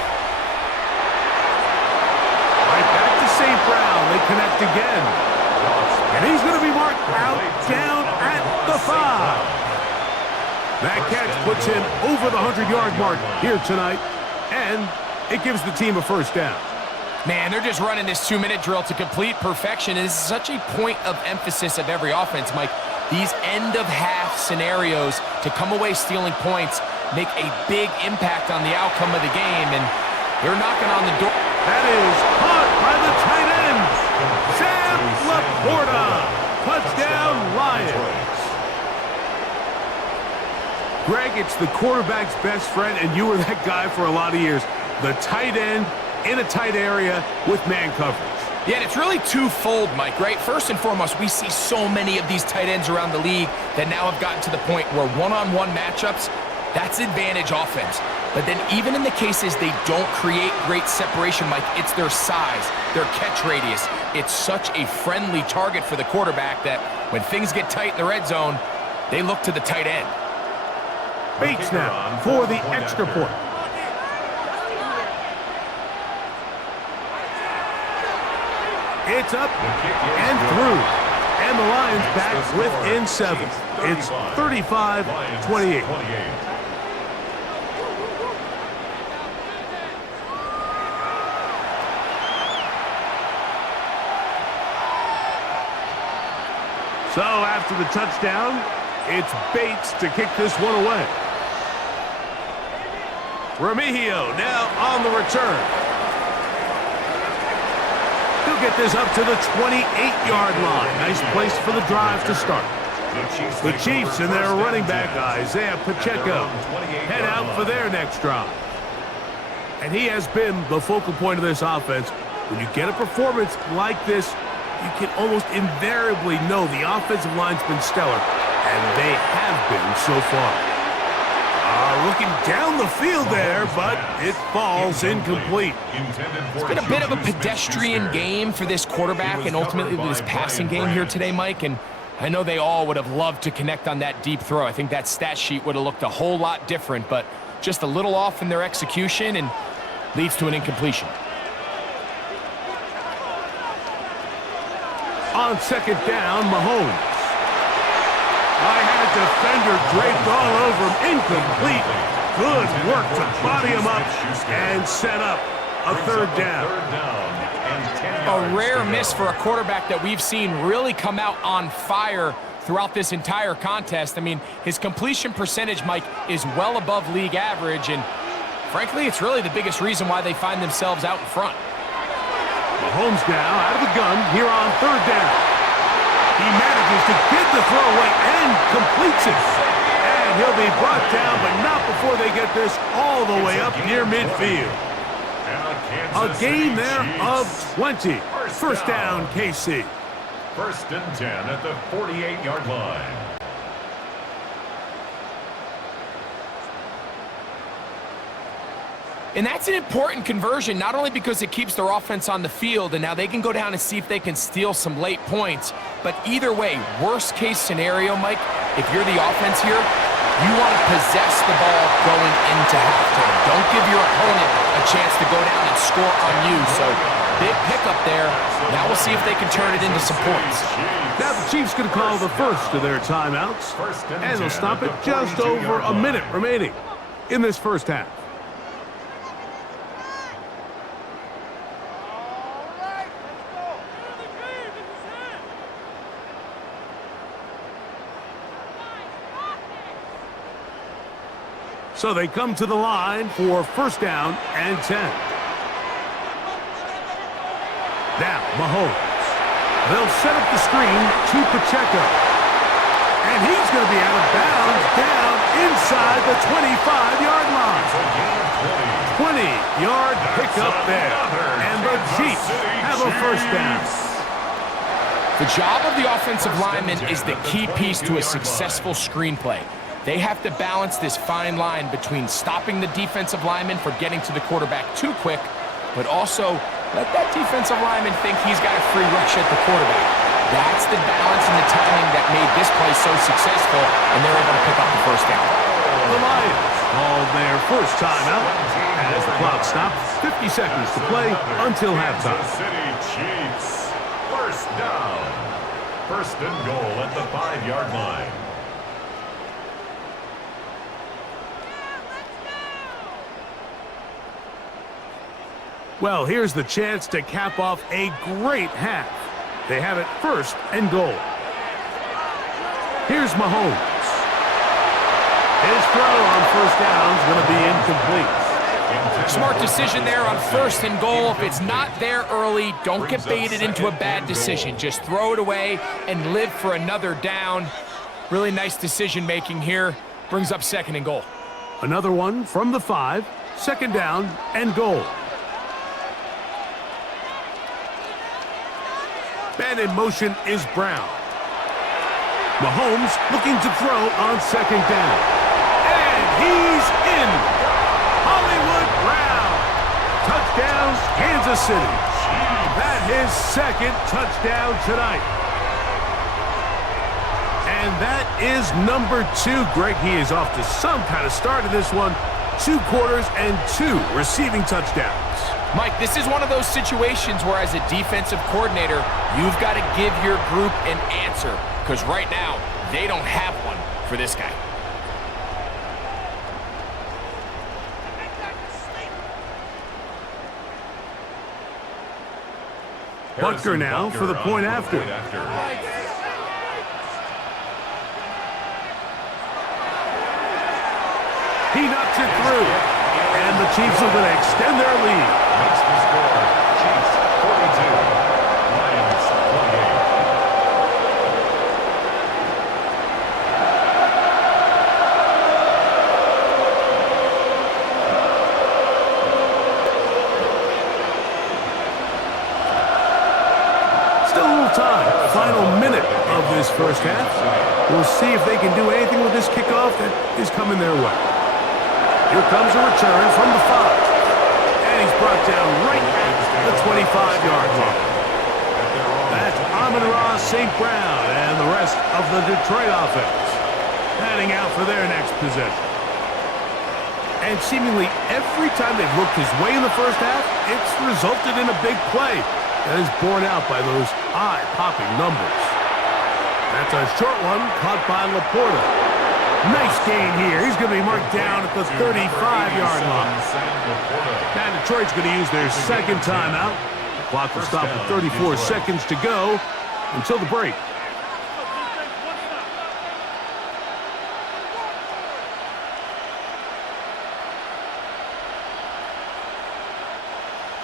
Right back to St. Brown. They connect again. And he's going to be marked out down at the 5. That catch puts him over the 100-yard mark here tonight, and it gives the team a first down. Man, they're just running this 2-minute drill to complete perfection. It is such a point of emphasis of every offense, Mike. These end-of-half scenarios to come away stealing points make a big impact on the outcome of the game, and they're knocking on the door. That is caught by the tight end, Sam Laporta. Touchdown, Lions. Greg, it's the quarterback's best friend, and you were that guy for a lot of years. The tight end in a tight area with man coverage. Yeah, and it's really twofold, Mike, right? First and foremost, we see so many of these tight ends around the league that now have gotten to the point where one-on-one matchups, that's advantage offense. But then even in the cases they don't create great separation, Mike, it's their size, their catch radius. It's such a friendly target for the quarterback that when things get tight in the red zone, they look to the tight end. Bates now for the extra point. It's up and through. And the Lions back within 7. It's 35-28. So after the touchdown, it's Bates to kick this one away. Remigio now on the return. He'll get this up to the 28-yard line. Nice place for the drive to start. The Chiefs and their running back, Isaiah Pacheco, head out for their next drive. And he has been the focal point of this offense. When you get a performance like this, you can almost invariably know the offensive line's been stellar, and they have been so far. Looking down the field there, but it falls incomplete. It's been a bit of a pedestrian game for this quarterback and ultimately this passing game here today, Mike, and I know they all would have loved to connect on that deep throw. I think that stat sheet would have looked a whole lot different, but just a little off in their execution and leads to an incompletion. On second down, Mahomes. I had a defender draped all over him. Incomplete. Good work to body him up and set up a third down. A rare miss for a quarterback that we've seen really come out on fire throughout this entire contest. I mean, his completion percentage, Mike, is well above league average, and frankly, it's really the biggest reason why they find themselves out in front. Mahomes now out of the gun here on third down. He manages to get the throw away and completes it. And he'll be brought down, but not before they get this all the way up near midfield. A gain there of 20. First down, KC. First and 10 at the 48-yard line. And that's an important conversion, not only because it keeps their offense on the field, and now they can go down and see if they can steal some late points, but either way, worst case scenario, Mike, if you're the offense here, You want to possess the ball going into halftime. Don't give your opponent a chance to go down and score on you. So big pickup there. Now we'll see if they can turn it into some points. Now the Chiefs going to call the first of their timeouts, and they'll stop it just over a minute remaining in this first half. So they come to the line for first down and 10. Now Mahomes. They'll set up the screen to Pacheco. And he's going to be out of bounds down inside the 25-yard line. 20-yard pickup there. And the Chiefs have a first down. The job of the offensive lineman is the key piece to a successful screenplay. They have to balance this fine line between stopping the defensive lineman from getting to the quarterback too quick, but also let that defensive lineman think he's got a free rush at the quarterback. That's the balance and the timing that made this play so successful, and they're able to pick up the first down. The Lions call their first timeout as the clock stops. 50 seconds to play until halftime. City Chiefs. First down. First and goal at the 5-yard line. Well, here's the chance to cap off a great half. They have it first and goal. Here's Mahomes. His throw on first down is going to be incomplete. Smart decision there on first and goal. If it's not there early, don't get baited into a bad decision. Just throw it away and live for another down. Really nice decision making here. Brings up second and goal. Another one from the 5. Second down and goal. Man in motion is Brown. Mahomes looking to throw on second down. And he's in. Hollywood Brown. Touchdown, Kansas City. That's his second touchdown tonight. And that is number 2. Greg, he is off to some kind of start in this one. 2 quarters and 2 receiving touchdowns. Mike, this is one of those situations where as a defensive coordinator, you've got to give your group an answer, because right now, they don't have one for this guy. Butker now for the point after. He knocks it through. And the Chiefs are going to extend their lead. Makes the score. Chiefs 42. Lions 28. Still a little time. Final minute of this first half. We'll see if they can do anything with this kickoff that is coming their way. Here comes a return from the 5. And he's brought down right at the 25-yard line. That's Amon-Ra St. Brown and the rest of the Detroit offense heading out for their next possession. And seemingly every time they've looked his way in the first half, it's resulted in a big play that is borne out by those eye-popping numbers. That's a short one caught by Laporta. Nice gain here. He's going to be marked down at the 35-yard line. Now Detroit's going to use their second timeout. The clock will stop at 34 seconds to go until the break.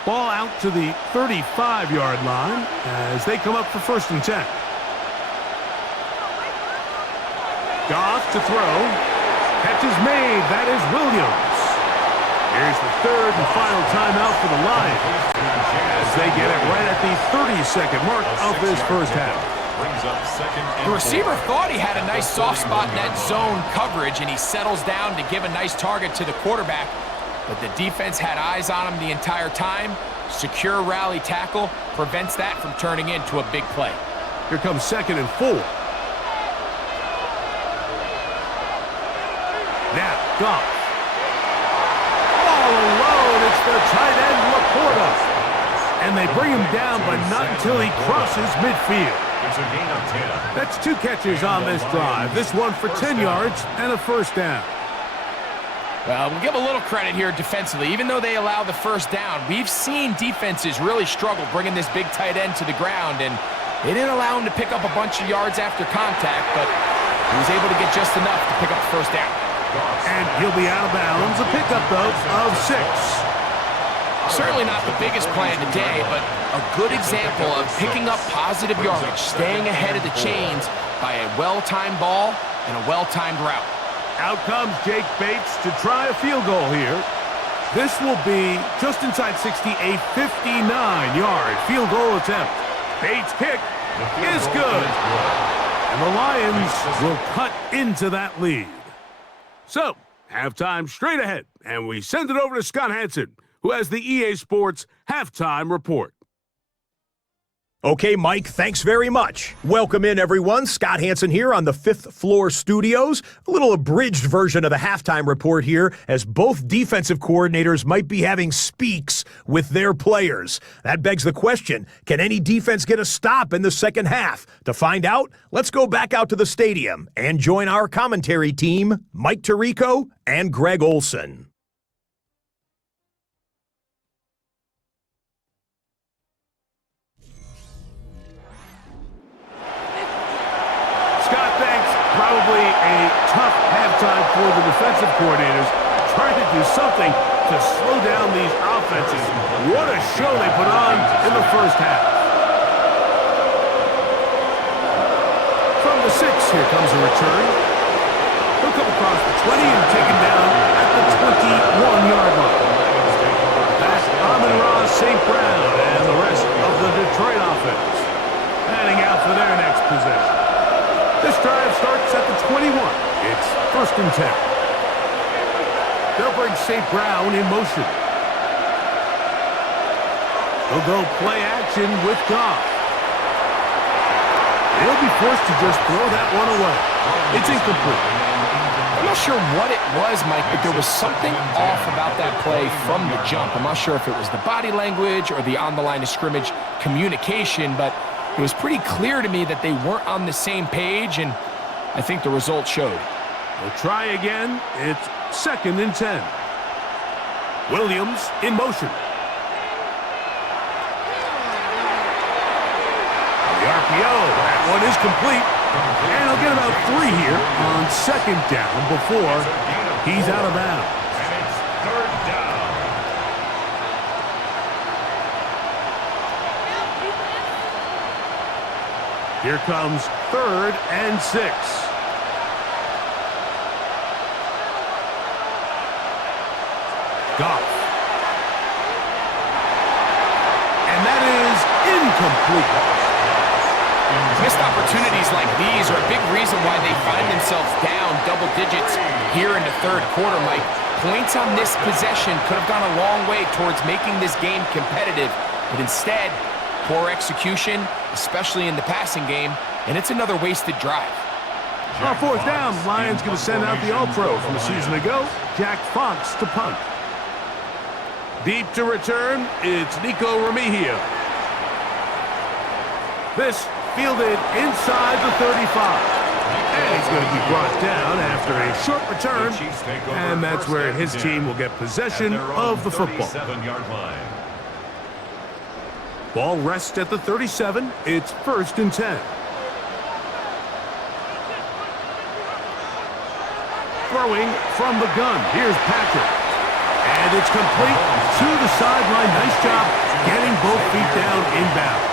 Ball out to the 35-yard line as they come up for first and 10. Goff to throw. Catch is made. That is Williams. Here's the third and final timeout for the Lions as they get it right at the 30-second mark of this first half. The receiver thought he had a nice soft spot in that zone coverage, and he settles down to give a nice target to the quarterback. But the defense had eyes on him the entire time. Secure rally tackle prevents that from turning into a big play. Here comes second and 4. Goff. All alone, it's the tight end Laporta. And they bring him down, but not until he crosses midfield. It's a gain of 10. That's 2 catches on this drive. This one for 10 yards and a first down. Well, we'll give a little credit here defensively. Even though they allow the first down, we've seen defenses really struggle bringing this big tight end to the ground, and they didn't allow him to pick up a bunch of yards after contact, but he was able to get just enough to pick up the first down. And he'll be out of bounds. A pickup, though, of 6. Certainly not the biggest play of the day, but a good example of picking up positive yardage, staying ahead of the chains by a well-timed ball and a well-timed route. Out comes Jake Bates to try a field goal here. This will be just inside 60, a 59-yard field goal attempt. Bates' kick is good. And the Lions will cut into that lead. So, halftime straight ahead, and we send it over to Scott Hansen, who has the EA Sports Halftime Report. Okay, Mike, thanks very much. Welcome in, everyone. Scott Hansen here on the 5th Floor Studios. A little abridged version of the halftime report here, as both defensive coordinators might be having speaks with their players. That begs the question, can any defense get a stop in the second half? To find out, let's go back out to the stadium and join our commentary team, Mike Tirico and Greg Olson. Probably a tough halftime for the defensive coordinators, trying to do something to slow down these offenses. What a show they put on in the first half. From the 6, here comes a return. He'll come across the 20 and taken down at the 21-yard line. That's Amon-Ra St. Brown and the rest of the Detroit offense heading out for their next possession. This drive starts at the 21. It's 1st and 10. They'll bring St. Brown in motion. He'll go play action with Goff. He'll be forced to just throw that one away. It's incomplete. I'm not sure what it was, Mike, but there was something off about that play from the jump. I'm not sure if it was the body language or the on-the-line of scrimmage communication, but it was pretty clear to me that they weren't on the same page, and I think the result showed. We'll try again. It's 2nd and 10. Williams in motion. The RPO, that one is complete. And he'll get about 3 here on 2nd down before he's out of bounds. And it's 3rd down. Here comes 3rd and 6. Goff. And that is incomplete. Missed opportunities like these are a big reason why they find themselves down double digits here in the 3rd quarter, Mike. Points on this possession could have gone a long way towards making this game competitive, but instead, poor execution, especially in the passing game, and it's another wasted drive. On 4th down, Lions going to send out the All-Pro from a season ago, Jack Fox to punt. Deep to return, it's Nico Remigio. This fielded inside the 35. And he's going to be brought down after a short return, and that's where his team will get possession of the football. 37-yard line. Ball rests at the 37. It's 1st and 10. Throwing from the gun. Here's Patrick. And it's complete to the sideline. Nice job getting both feet down inbounds.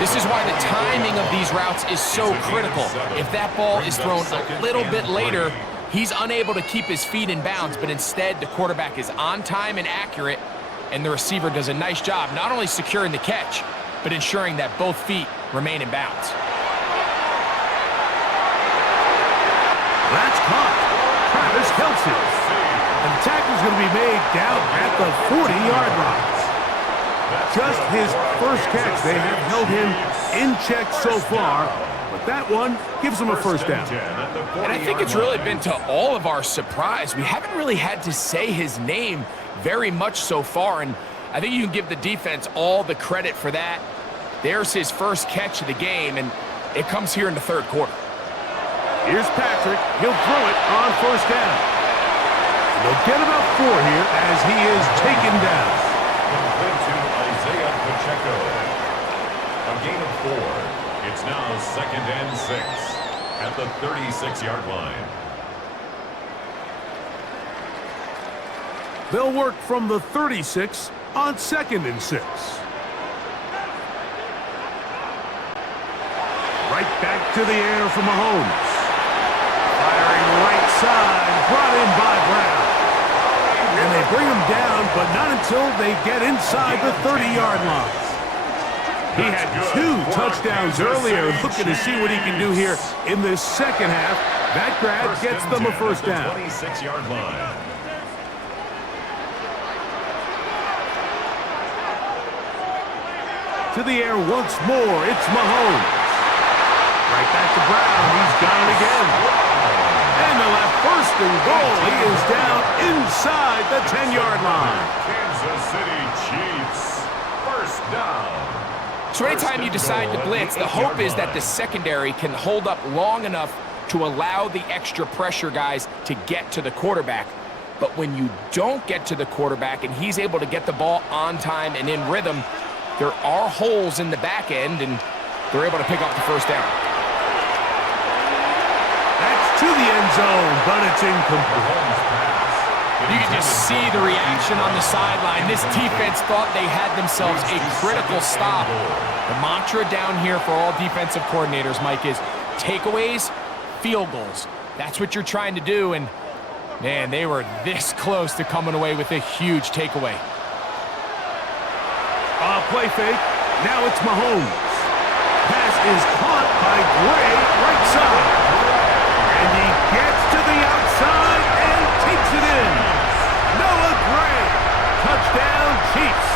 This is why the timing of these routes is so critical. If that ball is thrown a little bit later, he's unable to keep his feet in bounds, but instead the quarterback is on time and accurate, and the receiver does a nice job not only securing the catch, but ensuring that both feet remain in bounds. That's caught. Travis Kelce. And the tackle's going to be made down at the 40-yard line. Just his first catch. They have held him in check so far, but that one gives them a first down. And I think it's really been to all of our surprise. We haven't really had to say his name very much so far, and I think you can give the defense all the credit for that. There's his first catch of the game, and it comes here in the third quarter. Here's Patrick. He'll throw it on first down. They'll get about 4 here as he is taken down. Complete to Isaiah Pacheco. A gain of 4. It's now 2nd and 6 at the 36-yard line. They'll work from the 36 on 2nd and 6. Right back to the air for Mahomes. Firing right side, brought in by Brown. And they bring him down, but not until they get inside the 30-yard line. He had 2 touchdowns earlier, looking to see what he can do here in this second half. That grab gets them a first down. 26-yard line. To the air once more, it's Mahomes. Right back to Brown, he's got it again. And they'll have 1st and goal. He is down inside the 10-yard line. Kansas City Chiefs, 1st down. So anytime you decide to blitz, the hope is that the secondary can hold up long enough to allow the extra pressure guys to get to the quarterback. But when you don't get to the quarterback and he's able to get the ball on time and in rhythm, there are holes in the back end, and they're able to pick up the first down. That's to the end zone, but it's incomplete. You can just see the reaction on the sideline. This defense thought they had themselves a critical stop. The mantra down here for all defensive coordinators, Mike, is takeaways, field goals. That's what you're trying to do, and man, they were this close to coming away with a huge takeaway. Play fake. Now it's Mahomes. Pass is caught by Gray, right side. And he gets to the outside and takes it in. Noah Gray. Touchdown, Chiefs.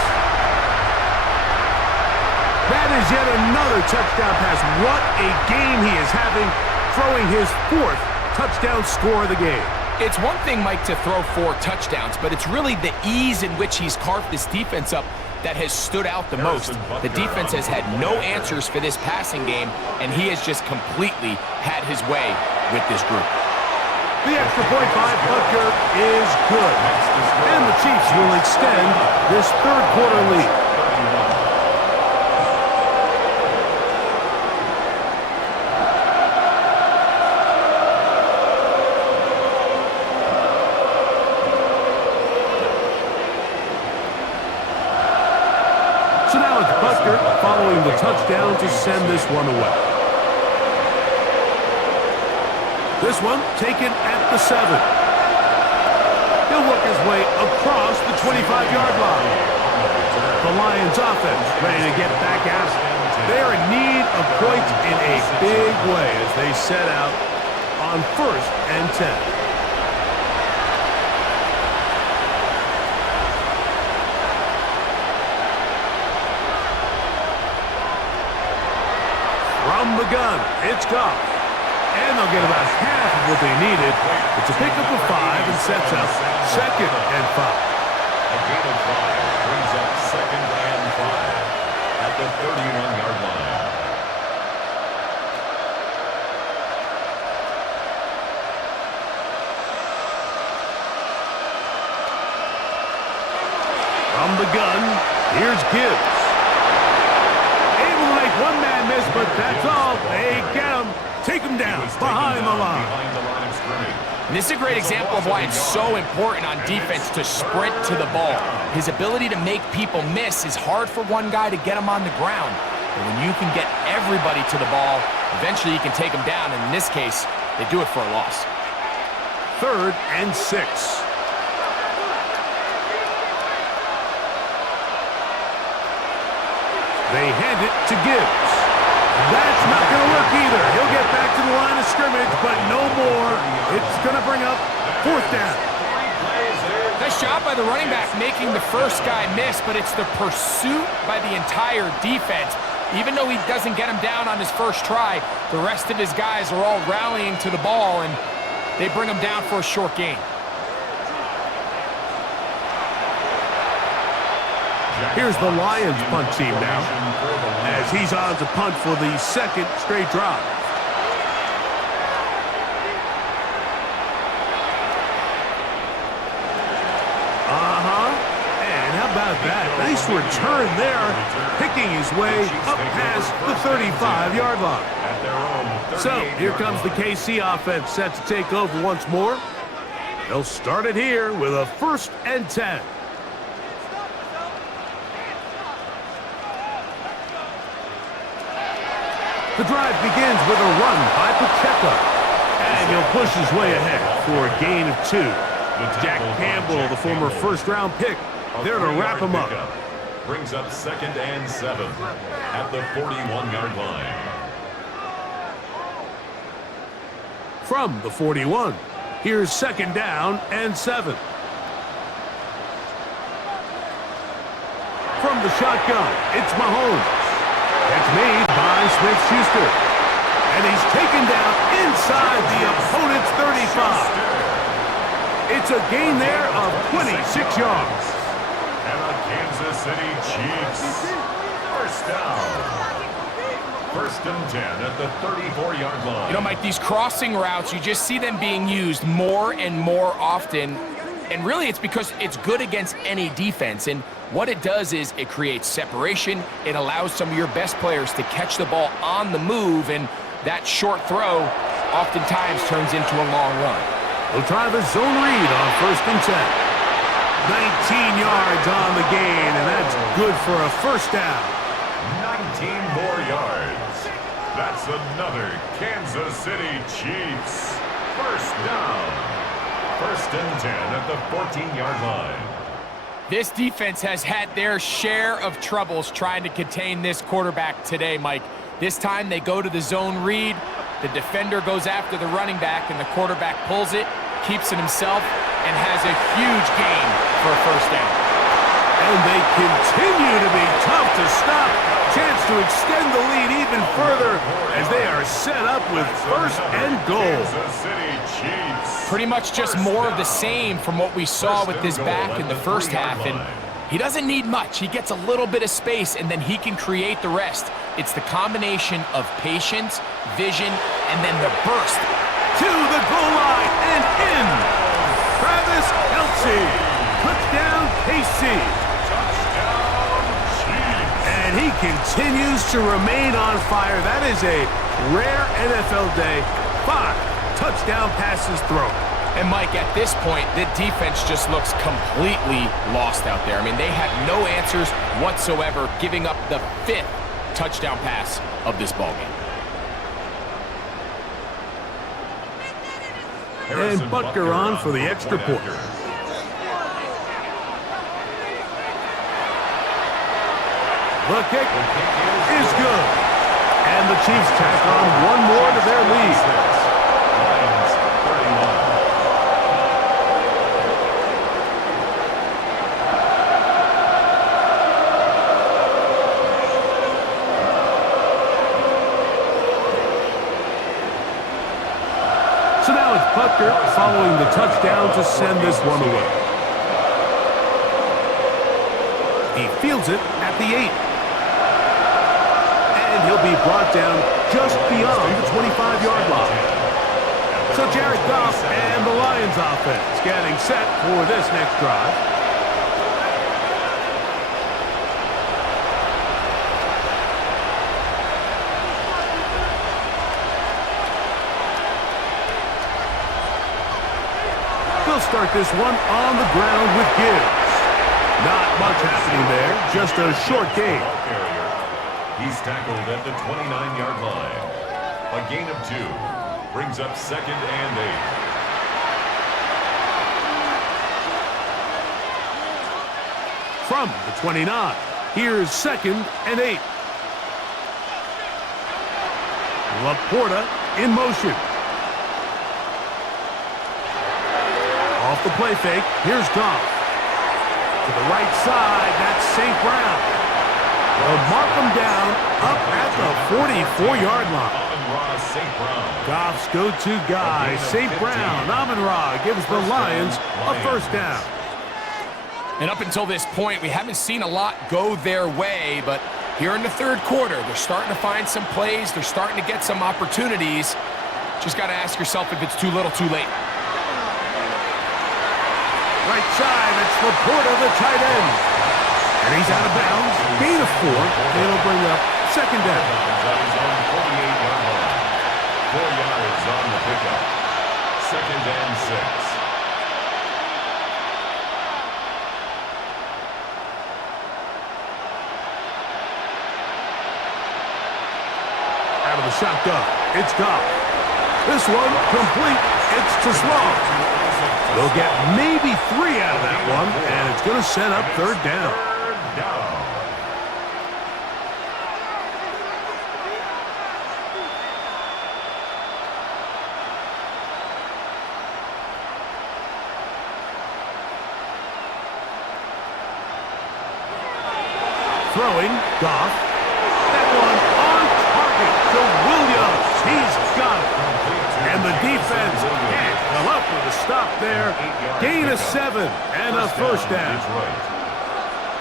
That is yet another touchdown pass. What a game he is having, throwing his 4th touchdown score of the game. It's one thing, Mike, to throw 4 touchdowns, but it's really the ease in which he's carved this defense up that has stood out the most. The defense has had no answers for this passing game, and he has just completely had his way with this group. The extra point by Butker is good. And the Chiefs will extend this third quarter lead. So now it's Butker following the touchdown to send this one away. This one taken at the 7. He'll work his way across the 25-yard line. The Lions offense ready to get back at it. They're in need of points in a big way as they set out on 1st and 10. From the gun, it's Goff. And they'll get about half of what they needed. It's a pickup of 5 and sets up 2nd and 5. A gain of 5 brings up 2nd and 5 at the 31-yard line. From the gun, here's Gibbs. Able to make one man miss, but that's all. They get him. Take him down behind the line. And this is a great example of why it's so important on defense to sprint to the ball. His ability to make people miss is hard for one guy to get him on the ground. But when you can get everybody to the ball, eventually you can take them down. And in this case, they do it for a loss. 3rd and 6. They hand it to Gibbs. That's not going to work either. He'll get back to the line of scrimmage, but no more. It's going to bring up 4th down. Nice job by the running back making the first guy miss, but it's the pursuit by the entire defense Even though he doesn't get him down on his first try, the rest of his guys are all rallying to the ball, and they bring him down for a short gain. Here's the Lions punt team now, as he's on to punt for the second straight drive. And how about that? Nice return there, picking his way up past the 35-yard line. So here comes the KC offense set to take over once more. They'll start it here with a 1st and 10. The drive begins with a run by Pacheco, and he'll push his way ahead for a gain of 2. Jack Campbell, the former first-round pick, there to wrap him up. Brings up 2nd and 7 at the 41-yard line. From the 41, here's 2nd down and 7. From the shotgun, it's Mahomes. It's made by Smith-Schuster. And he's taken down inside the opponent's 35. It's a gain there of 26 yards. And the Kansas City Chiefs. 1st down. 1st and 10 at the 34-yard line. You know, Mike, these crossing routes, you just see them being used more and more often. And really, it's because it's good against any defense. And what it does is it creates separation. It allows some of your best players to catch the ball on the move. And that short throw oftentimes turns into a long run. They'll try the zone read on 1st and 10. 19 yards on the gain, and that's good for a 1st down. 19 more yards. That's another Kansas City Chiefs. 1st down. 1st and 10 at the 14-yard line. This defense has had their share of troubles trying to contain this quarterback today, Mike. This time they go to the zone read. The defender goes after the running back, and the quarterback pulls it, keeps it himself, and has a huge gain for a 1st down. And they continue to be tough to stop. Chance to extend the lead even further as they are set up with 1st and goal. Kansas City Chiefs. Pretty much just more of the same from what we saw with this back in the first half. And he doesn't need much. He gets a little bit of space, and then he can create the rest. It's the combination of patience, vision, and then the burst. To the goal line and in. Travis Kelce. Touchdown KC. And he continues to remain on fire. That is a rare NFL day. 5 touchdown passes thrown. And Mike, at this point, the defense just looks completely lost out there. I mean, they have no answers whatsoever, giving up the 5th touchdown pass of this ballgame. And Butker on for the extra point. The kick is good. And the Chiefs tack on one more to their lead. Lions 31. So now it's Butker following the touchdown to send this one away. He fields it at the 8. And he'll be brought down just beyond the 25-yard line. So Jared Goff and the Lions offense getting set for this next drive. They'll start this one on the ground with Gibbs. Not much happening there, just a short gain. He's tackled at the 29-yard line. A gain of 2 brings up 2nd and 8. From the 29, here's 2nd and 8. Laporta in motion. Off the play fake, here's Goff. To the right side, that's St. Brown. They'll mark them down up at the 44-yard line. Goff's go-to guy, St. Brown. Amon-Ra gives the Lions a first down. And up until this point, we haven't seen a lot go their way, but here in the third quarter, they're starting to find some plays. They're starting to get some opportunities. Just got to ask yourself if it's too little, too late. Right side, it's Laporta, the tight end. And he's out of bounds. Gain of 4. It'll bring up second down. 4 yards on the pickup. Second and 6. Out of the shotgun, it's Goff. This one complete. It's to Small. They'll get maybe 3 out of that one, and it's going to set up third down. Throwing, Goff. That one on target to Williams. He's got it. And the defense can't come up with a stop there. Gain of 7 and a first down.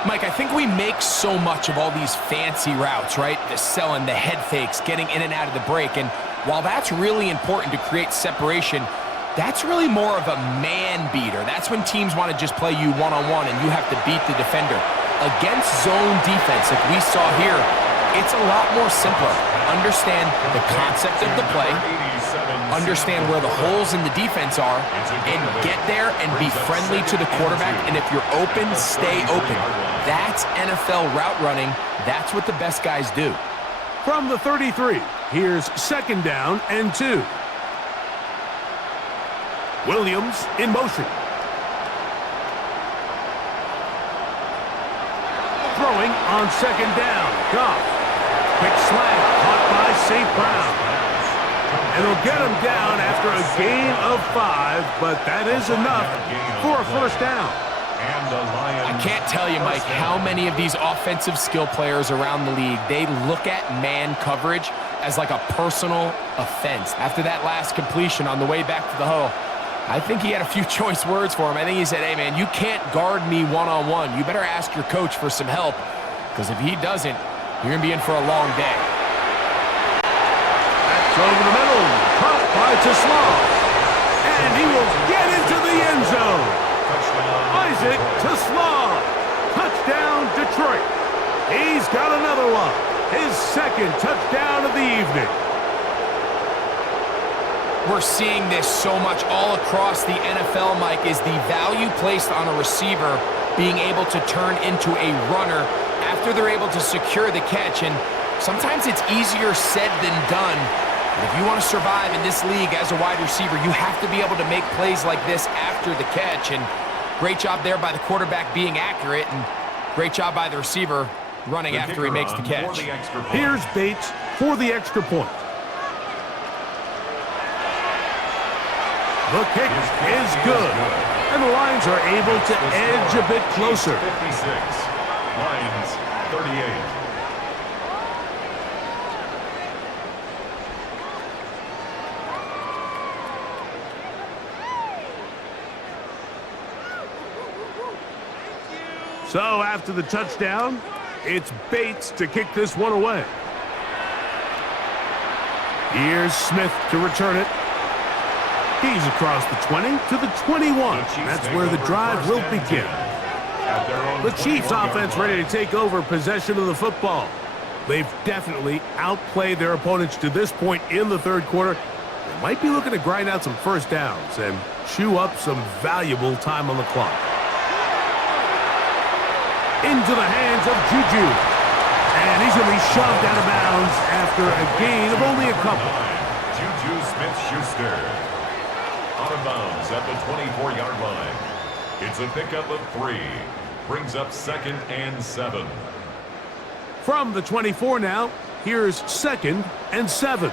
Mike, I think we make so much of all these fancy routes, right? The selling, the head fakes, getting in and out of the break. And while that's really important to create separation, that's really more of a man beater. That's when teams want to just play you one-on-one and you have to beat the defender. Against zone defense, like we saw here, it's a lot more simpler. Understand the concept of the play, understand where the holes in the defense are, and get there and be friendly to the quarterback. And if you're open, stay open. That's NFL route running. That's what the best guys do. From the 33, here's second down and 2. Williams in motion. Throwing on second down. Goff. Quick slant caught by St. Brown. And they'll get him down after a gain of 5, but that is enough for a first down. I can't tell you, Mike, how many of these offensive skill players around the league, they look at man coverage as like a personal offense. After that last completion on the way back to the huddle, I think he had a few choice words for him. I think he said, hey, man, you can't guard me one-on-one. You better ask your coach for some help, because if he doesn't, you're going to be in for a long day. That's over the middle. Caught by Tesla. And he will get into the end zone. Isaac Tesla. Touchdown, Detroit. He's got another one. His second touchdown of the evening. We're seeing this so much all across the NFL, Mike, is the value placed on a receiver being able to turn into a runner after they're able to secure the catch. And sometimes it's easier said than done. But if you want to survive in this league as a wide receiver, you have to be able to make plays like this after the catch. And great job there by the quarterback being accurate, and great job by the receiver running after he makes the catch. Here's Bates for the extra point. The kick is good, and the Lions are able to edge a bit closer. 56, Lions 38. So after the touchdown, it's Bates to kick this one away. Here's Smith to return it. He's across the 20 to the 21. That's where the drive will begin. The Chiefs offense ready to take over possession of the football. They've definitely outplayed their opponents to this point in the third quarter. They might be looking to grind out some first downs and chew up some valuable time on the clock. Into the hands of Juju. And he's going to be shoved out of bounds after a gain of only a couple. Juju Smith-Schuster. Out of bounds at the 24-yard line. It's a pickup of 3. Brings up second and 7. From the 24 now, here's second and 7.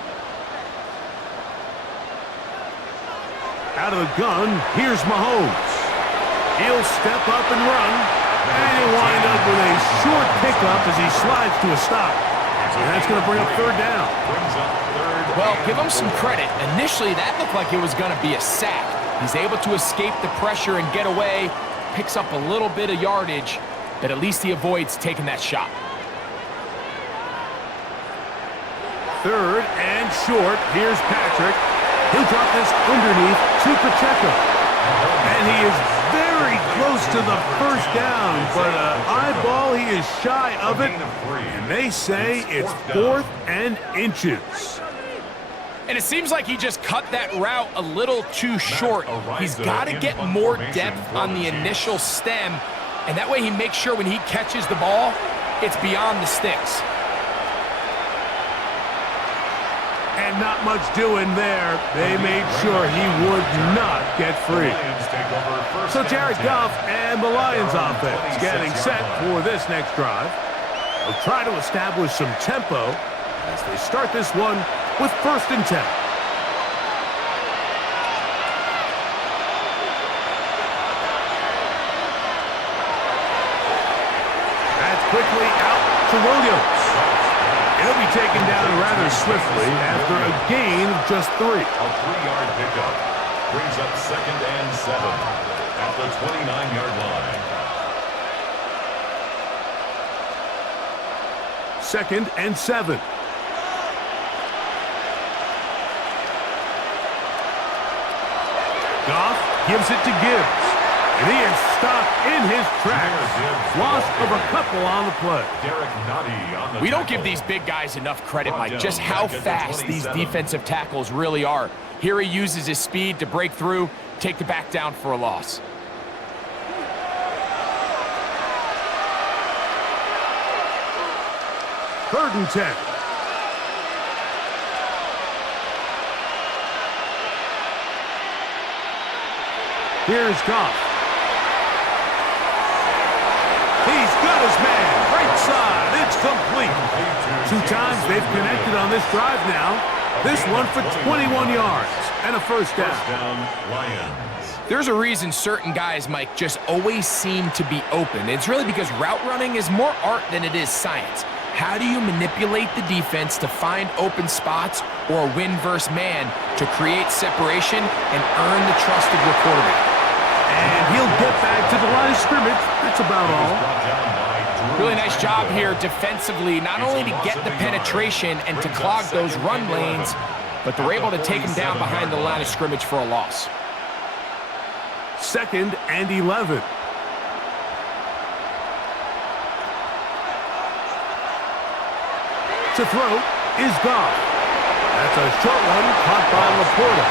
Out of the gun, here's Mahomes. He'll step up and run. And he'll wind up with a short pickup as he slides to a stop. And that's going to bring up third down. Well, give him some credit. Initially, that looked like it was going to be a sack. He's able to escape the pressure and get away, picks up a little bit of yardage, but at least he avoids taking that shot. Third and short. Here's Patrick. He'll drop this underneath to Pacheco. And he is very close to the first down, but eyeball, he is shy of it. And they say it's 4th and inches. And it seems like he just cut that route a little too short. He's got to get more depth on the initial stem, and that way he makes sure when he catches the ball, it's beyond the sticks. And not much doing there. They made sure he would not get free. So Jared Goff and the Lions offense getting set for this next drive. They'll try to establish some tempo as they start this one with 1st and 10. That's quickly out to Williams. He'll be taken down rather swiftly after a gain of just 3. A 3-yard pickup brings up 2nd and 7 at the 29-yard line. 2nd and 7. Goff gives it to Gibbs. And he is stopped in his tracks. Loss of a couple on the play. We don't give these big guys enough credit, Mike, just how fast these defensive tackles really are. Here he uses his speed to break through, take the back down for a loss. Third and 10. Here's Goff. He's got his man. Right side. It's complete. 2 times they've connected on this drive now. This one for 21 yards and a first down. Lions. There's a reason certain guys, Mike, just always seem to be open. It's really because route running is more art than it is science. How do you manipulate the defense to find open spots or win versus man to create separation and earn the trust of your quarterback? And he'll get back to the line of scrimmage. That's about all. Really nice job here defensively, not only to get the penetration and to clog those run lanes, but they're able to take him down behind the line of scrimmage for a loss. 2nd and 11. To throw is Goff. That's a short one caught by Laporta.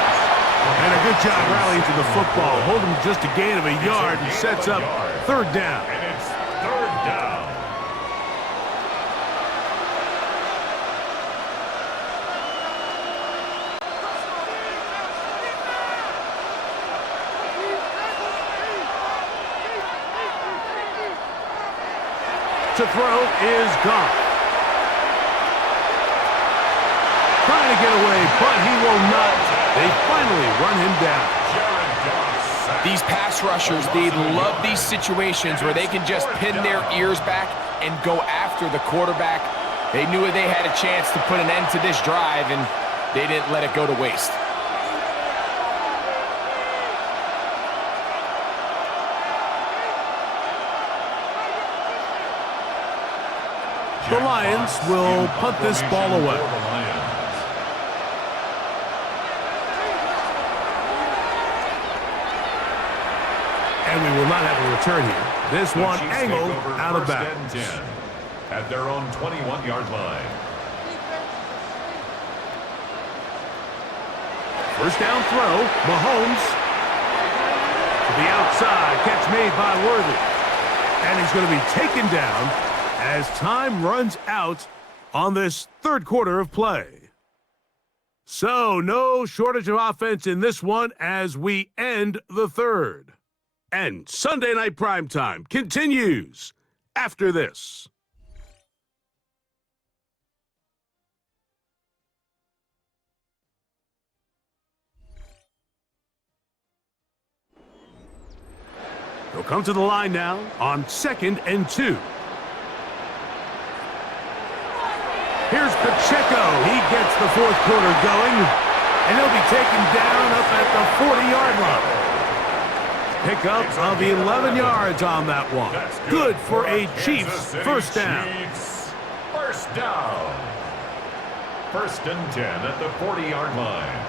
And a good job rallying to the football. Hold him just a gain of a yard and sets up third down. And it's 3rd down. To throw is Goff. Trying to get away, but he will not. They finally run him down. These pass rushers, they love these situations where they can just pin their ears back and go after the quarterback. They knew they had a chance to put an end to this drive, and they didn't let it go to waste. The Lions will punt this ball away. And we will not have a return here. This one angled out of bounds. At their own 21-yard line. First down throw, Mahomes. To the outside, catch made by Worthy. And he's going to be taken down as time runs out on this third quarter of play. So no shortage of offense in this one as we end the third. And Sunday Night Primetime continues after this. They'll come to the line now on 2nd and 2. Here's Pacheco. He gets the fourth quarter going, and he'll be taken down up at the 40-yard line. Pickup of 11 yards on that one. Good for a Chiefs first down. Chiefs first down. First and 10 at the 40-yard line.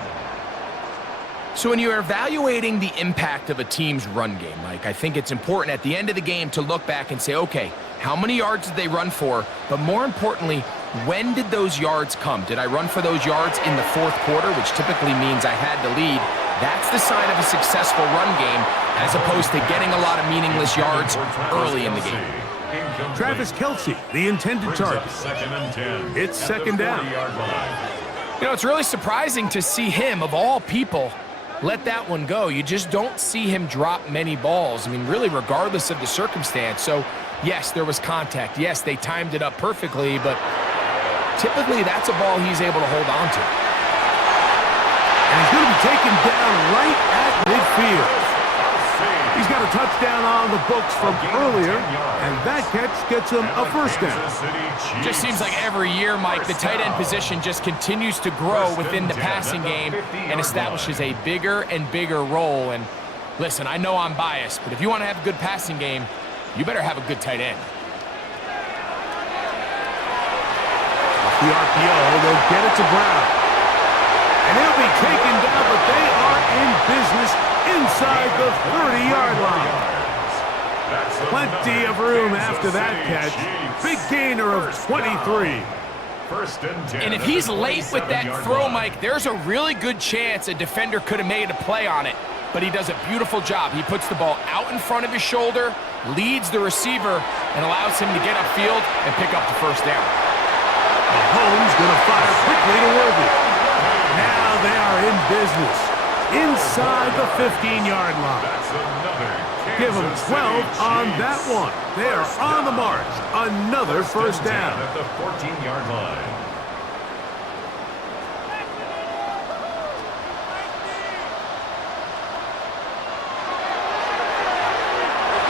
So when you're evaluating the impact of a team's run game, Mike, I think it's important at the end of the game to look back and say, okay, how many yards did they run for? But more importantly, when did those yards come? Did I run for those yards in the fourth quarter, which typically means I had to lead? That's the sign of a successful run game, as opposed to getting a lot of meaningless yards early in the game. Travis Kelce, the intended target. Second and 10. It's second down. You know, it's really surprising to see him, of all people, let that one go. You just don't see him drop many balls. I mean, really, regardless of the circumstance. So, yes, there was contact. Yes, they timed it up perfectly, but typically that's a ball he's able to hold on to. And he's going to be taken down right at midfield. He's got a touchdown on the books from earlier, and that catch gets him a first down. Just seems like every year, Mike, the tight end position just continues to grow within the passing game and establishes a bigger and bigger role. And listen, I know I'm biased, but if you want to have a good passing game, you better have a good tight end. Off the RPO, they'll get it to Brown. And he'll be taken down, but they are in business inside the 30-yard line. Plenty of room after that catch. Big gainer of 23. First and 10. And if he's late with that throw, Mike, there's a really good chance a defender could have made a play on it. But he does a beautiful job. He puts the ball out in front of his shoulder, leads the receiver, and allows him to get upfield and pick up the first down. Mahomes going to fire quickly to Worthy. Now they are in business inside the 15-yard line. Give them 12 on that one. They are on the march. Another first down. At the 14-yard line.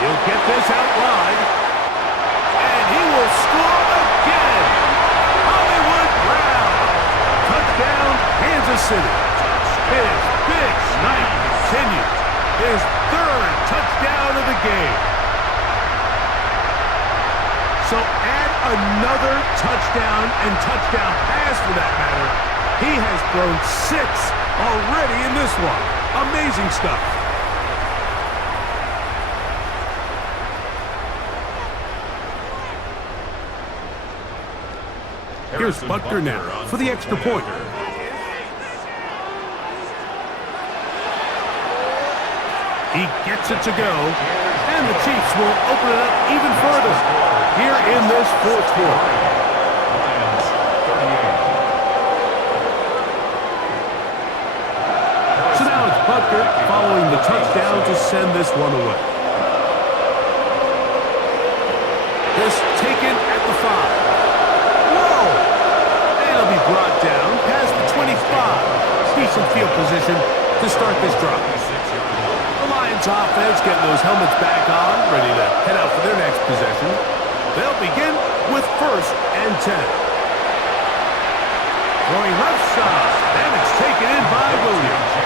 He'll get this out wide. And he will score again. Hollywood Brown. Touchdown, Kansas City. His big night continues. His third touchdown of the game. So add another touchdown and touchdown pass for that matter. He has thrown 6 already in this one. Amazing stuff. Here's Butker now for the extra point. He gets it to go, and the Chiefs will open it up even further here in this fourth quarter. So now it's Butker following the touchdown to send this one away. This taken at the 5. Whoa! And it'll be brought down past the 25. Decent field position to start this drive. Offense getting those helmets back on, ready to head out for their next possession. They'll begin with first and 10. Throwing left side, and it's taken in by Williams.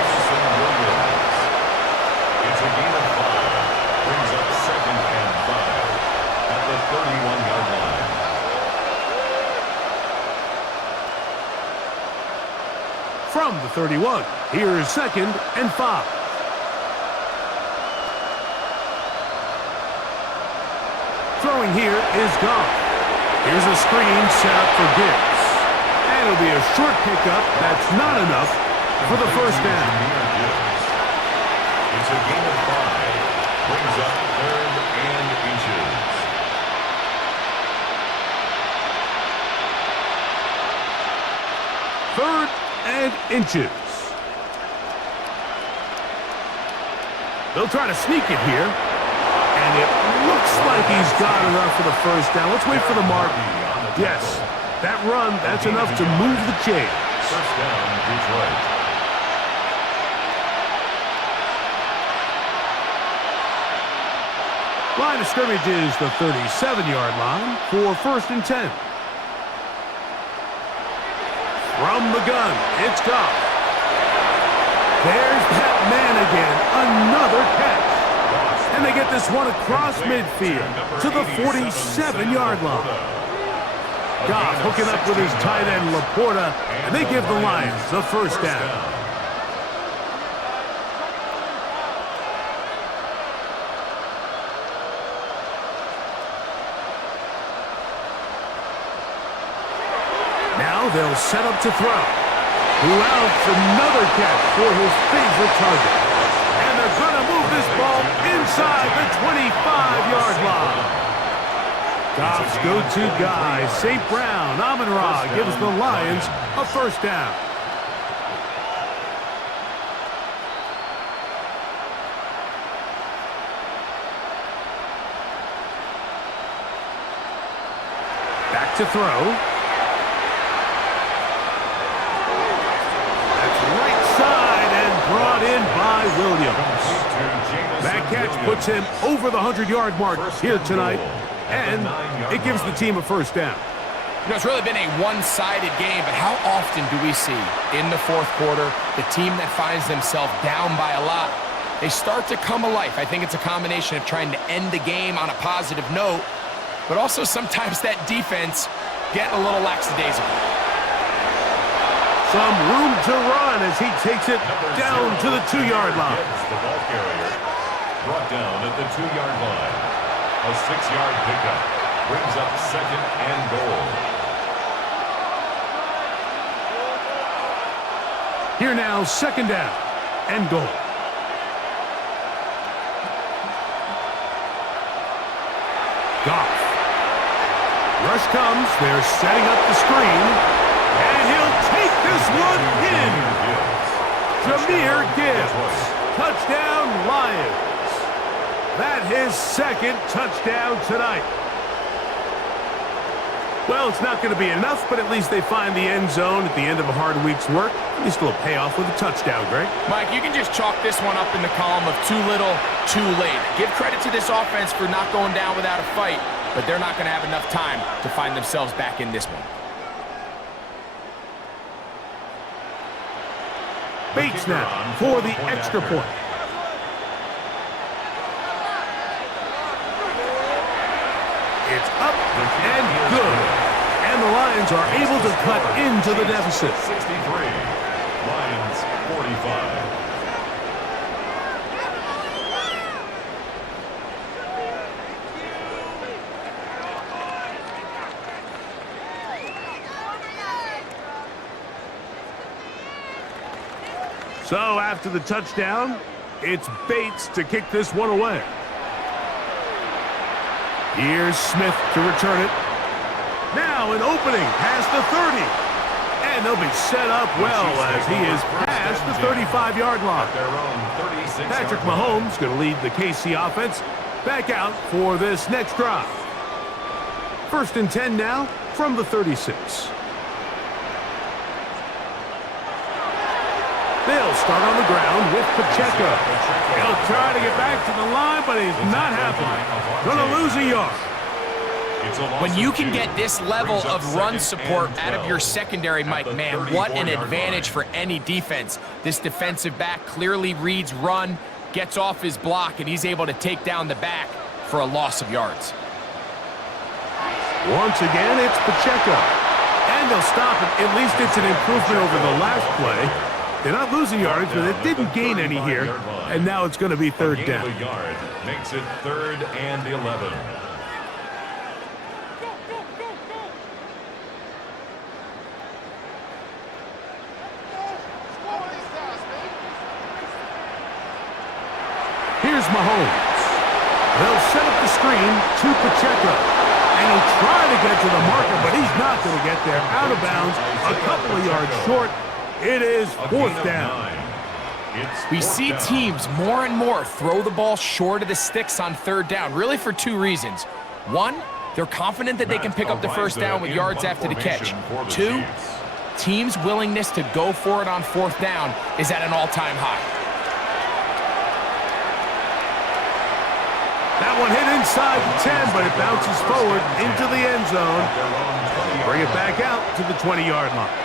It's a gain of 5. Brings up second and 5 at the 31-yard line. From the 31, here's second and 5. Throwing here is Goff. Here's a screen set up for Gibbs. And it'll be a short pickup. That's not enough for the first down. It's a gain of 5. Brings up third and inches. Third and inches. They'll try to sneak it here. And it looks like he's got enough for the first down. Let's wait for the mark. Yes, that run, that's enough to move the chains. First down, Detroit. Line of scrimmage is the 37-yard line for first and 10. From the gun, it's Goff. There's that man again, another catch. And they get this one across midfield to the 47-yard line. Goff hooking up with his tight end, Laporta, and they give the Lions the first down. Now they'll set up to throw. Louds another catch for his favorite target. And they're going to move this ball inside the 25-yard line. Goff's go-to guy, St. Brown, Amon-Ra, gives the Lions a first down. Back to throw. That's right side and brought in by Williams. That catch puts him over the 100-yard mark here tonight. And it gives the team a first down. You know, it's really been a one-sided game, but how often do we see in the fourth quarter the team that finds themselves down by a lot, they start to come alive. I think it's a combination of trying to end the game on a positive note, but also sometimes that defense getting a little lackadaisical. Some room to run as he takes it down to the 2-yard line. The ball carrier brought down at the 2-yard line. A 6-yard pickup brings up second and goal. Here now, second down and goal. Goff. Rush comes. They're setting up the screen. And he'll take this one in. Jahmyr Gibbs. Touchdown, Lions. That his second touchdown tonight. Well, it's not going to be enough, but at least they find the end zone at the end of a hard week's work. At least a little payoff with a touchdown, Greg. Mike, you can just chalk this one up in the column of too little, too late. Give credit to this offense for not going down without a fight, but they're not going to have enough time to find themselves back in this one. Bates now for the extra point. It's up and good. And the Lions are able to cut into the deficit. 63. Lions 45. So after the touchdown, it's Bates to kick this one away. Here's Smith to return it. Now an opening past the 30. And they'll be set up well as he is past the 35-yard line. Patrick Mahomes going to lead the KC offense back out for this next drive. First and 10 now from the 36. They'll start on the ground with Pacheco. He'll try to get back to the line, but he's not happening. Going to lose a yard. When you can get this level of run support out of your secondary, Mike, man, what an advantage for any defense. This defensive back clearly reads run, gets off his block, and he's able to take down the back for a loss of yards. Once again, it's Pacheco. And they'll stop it. At least it's an improvement over the last play. They're not losing yards, but it didn't gain any here. And now it's going to be third down. Makes it 3rd and 11. Here's Mahomes. They'll set up the screen to Pacheco. And he'll try to get to the marker, but he's not going to get there. Out of bounds, a couple of yards short. It is 4th down. We see teams more and more throw the ball short of the sticks on 3rd down, really for 2 reasons. 1, they're confident that they can pick up the first down with yards after the catch. 2, teams' willingness to go for it on 4th down is at an all-time high. That one hit inside the 10, but it bounces forward into the end zone. Bring it back out to the 20-yard line.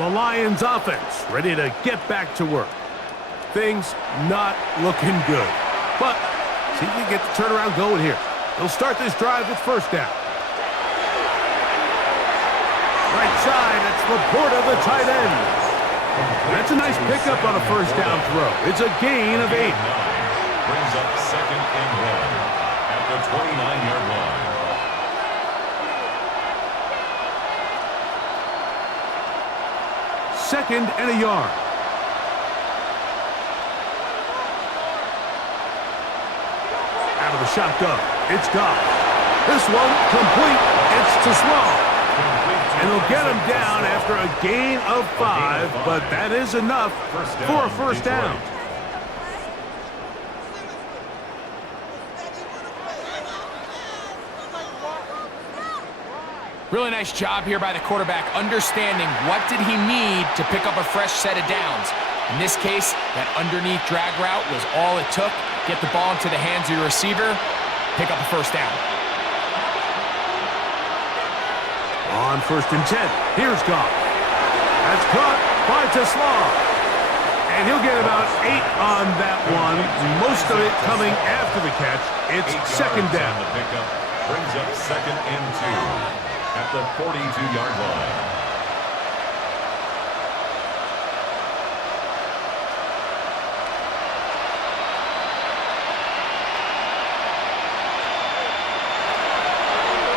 The Lions offense ready to get back to work. Things not looking good. But see if we can get the turnaround going here. They'll start this drive with first down. Right side, that's Laporta, the tight end. That's a nice pickup on a first down throw. It's a gain of 8. Brings up 2nd and 1 at the 29-yard line. Second and a yard. Out of the shotgun, it's Goff. This one complete. It's to Small. And they'll get him down after a gain of 5, but that is enough for a first down. Really nice job here by the quarterback, understanding what did he need to pick up a fresh set of downs. In this case, that underneath drag route was all it took. Get the ball into the hands of your receiver, pick up a first down. On 1st and 10, here's Goff. That's caught by Tesla. And he'll get about 8 on that one. Most of it coming after the catch. It's 2nd down. The pickup brings up 2nd and 2 at the 42-yard line.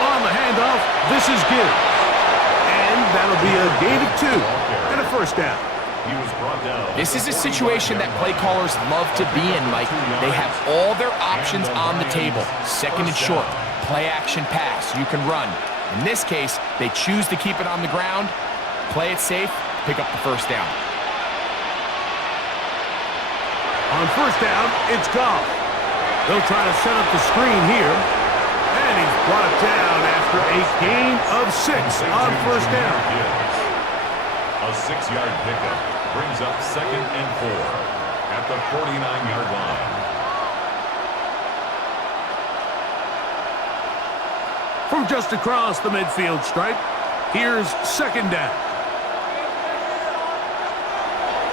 On the handoff, this is Gibbs. And that'll be a gain of 2 and a first down. He was brought down. This is a situation that play callers love to be in, Mike. They have all their options on the table. 2nd and short, play action pass, you can run. In this case, they choose to keep it on the ground, play it safe, pick up the first down. On first down, it's Goff. They'll try to set up the screen here. And he's brought down after a gain of 6 on first down. A 6-yard pickup brings up 2nd and 4 at the 49-yard line. From just across the midfield stripe, here's 2nd down.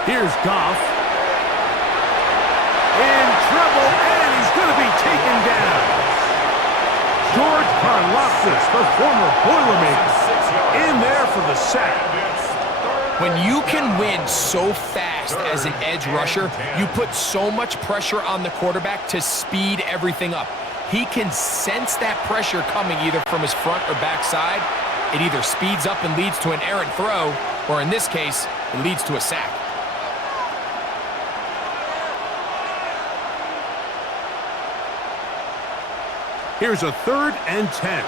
Here's Goff. In trouble, and he's going to be taken down. George Karlaftis, the former Boilermaker, in there for the sack. When you can win so fast as an edge rusher, you put so much pressure on the quarterback to speed everything up. He can sense that pressure coming either from his front or back side. It either speeds up and leads to an errant throw, or in this case, it leads to a sack. Here's a 3rd and 10.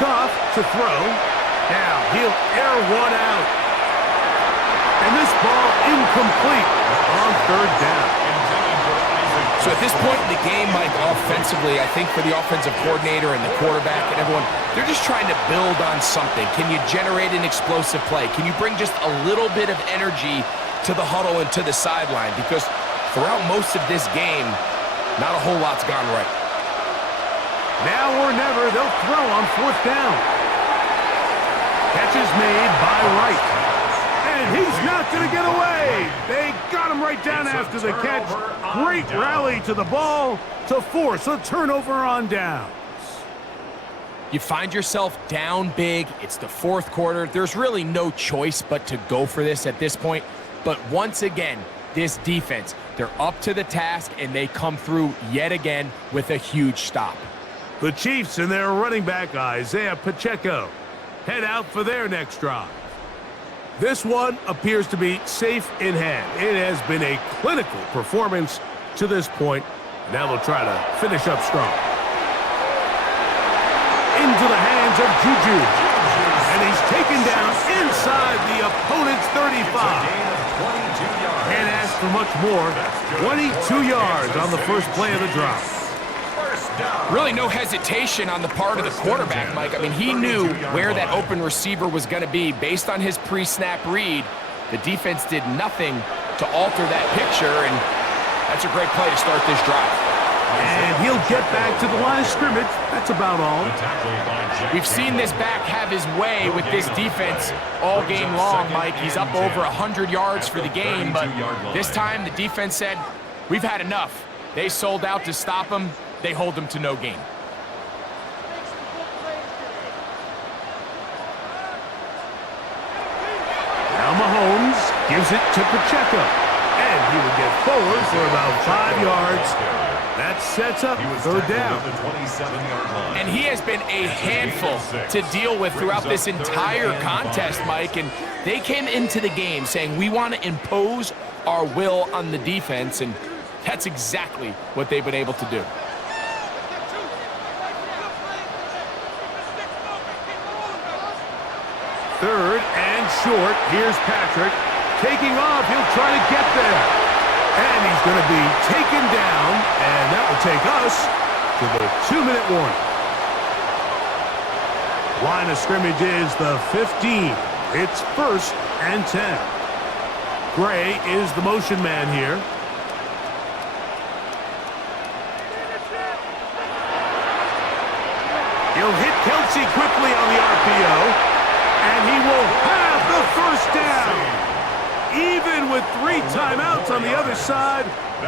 Goff to throw. Now he'll air one out. And this ball incomplete on 3rd down. So at this point in the game, Mike, offensively, I think for the offensive coordinator and the quarterback and everyone, they're just trying to build on something. Can you generate an explosive play? Can you bring just a little bit of energy to the huddle and to the sideline? Because throughout most of this game, not a whole lot's gone right. Now or never, they'll throw on 4th down. Catch is made by Wright. And he's not going to get away. They got him right down after the catch. Great rally to the ball to force a turnover on downs. You find yourself down big. It's the 4th quarter. There's really no choice but to go for this at this point. But once again, this defense, they're up to the task, and they come through yet again with a huge stop. The Chiefs and their running back, Isaiah Pacheco, head out for their next drive. This one appears to be safe in hand. It has been a clinical performance to this point. Now they'll try to finish up strong. Into the hands of Juju. And he's taken down inside the opponent's 35. Can't ask for much more. 22 yards on the first play of the drop. Really no hesitation on the part of the quarterback, Mike. I mean, he knew where that open receiver was going to be based on his pre-snap read. The defense did nothing to alter that picture, and That's a great play to start this drive. And he'll get back to the line of scrimmage. That's about all. We've seen this back have his way with this defense all game long, Mike. He's up over 100 yards for the game, but this time the defense said, we've had enough. They sold out to stop him. They hold him to no gain. Now Mahomes gives it to Pacheco. And he will get forward for about 5 yards. That sets up third down. And he has been a handful to deal with throughout this entire contest, Mike. And they came into the game saying, we want to impose our will on the defense. And that's exactly what they've been able to do. Third and short. Here's Patrick. Taking off. He'll try to get there. And he's going to be taken down. And that will take us to the 2-minute warning. Line of scrimmage is the 15. It's 1st and 10. Gray is the motion man here. He'll hit Kelsey quickly on the RPO. And he will have the first down. Even with 3 timeouts on the other side,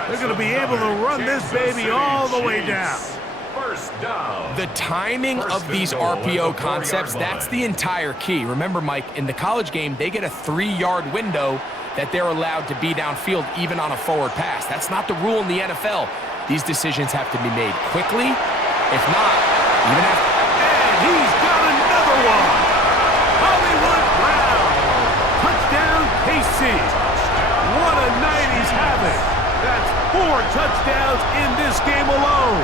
they're going to be able to run this baby all the way down. First down. The timing of these RPO concepts, that's the entire key. Remember, Mike, in the college game, they get a 3-yard window that they're allowed to be downfield even on a forward pass. That's not the rule in the NFL. These decisions have to be made quickly. If not, even after... And he's got another one. Hollywood Brown. Touchdown, KC. What a night he's having. That's 4 touchdowns in this game alone.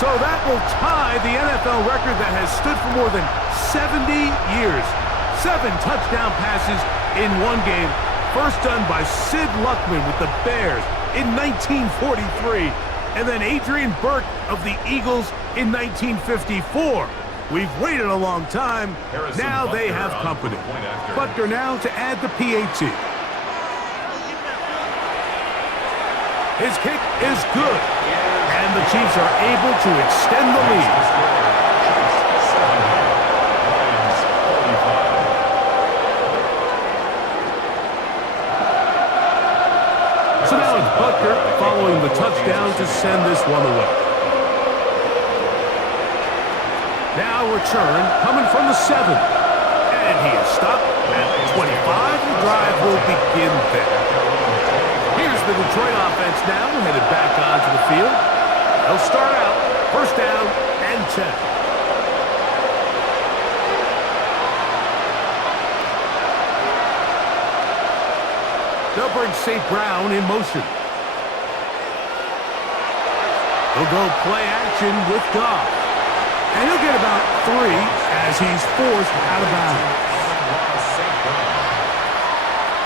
So that will tie the NFL record that has stood for more than 70 years. 7 touchdown passes in one game. First done by Sid Luckman with the Bears in 1943. And then Adrian Burke of the Eagles in 1954. We've waited a long time. Now they have company. Butker now to add the PAT. His kick is good. And the Chiefs are able to extend the lead. So now it's Butker following the touchdown to send this one away. Now return coming from the 7. And he is stopped at the 25. The drive will begin there. Here's the Detroit offense now, headed back onto the field. They'll start out, first down and 10. They'll bring St. Brown in motion. He'll go play action with Goff. And he'll get about 3 as he's forced out of bounds.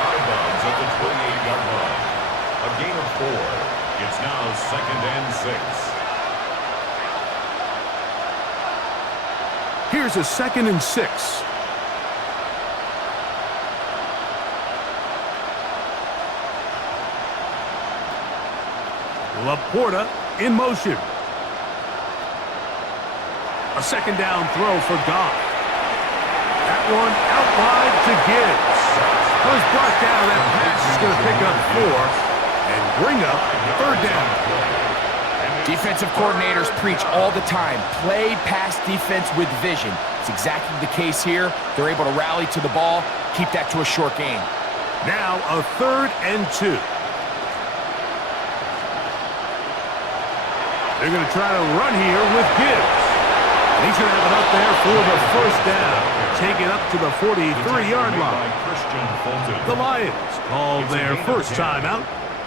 Out of bounds at the 28-yard line. A gain of 4. It's now 2nd and 6. Here's a 2nd and 6. Laporta in motion. A 2nd down throw for Goff. That one out wide to Gibbs. Was brought down. That pass is going to pick up 4 and bring up 3rd down. Defensive coordinators preach all the time, play pass defense with vision. It's exactly the case here. They're able to rally to the ball, keep that to a short gain. Now a 3rd and 2. They're going to try to run here with Gibbs. And he's going to have it up there for the first down. Take it up to the 43-yard line. The Lions call their first timeout.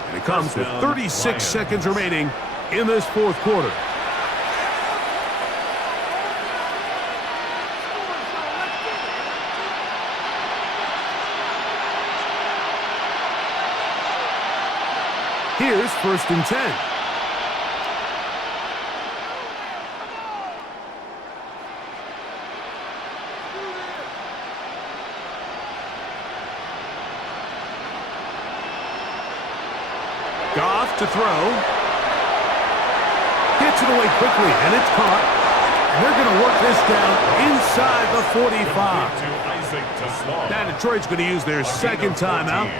And it comes with 36 seconds remaining in this 4th quarter. Here's 1st and 10. to throw. Gets it away quickly, and it's caught. And they're going to work this down inside the 45. Now Detroit's going to use their second timeout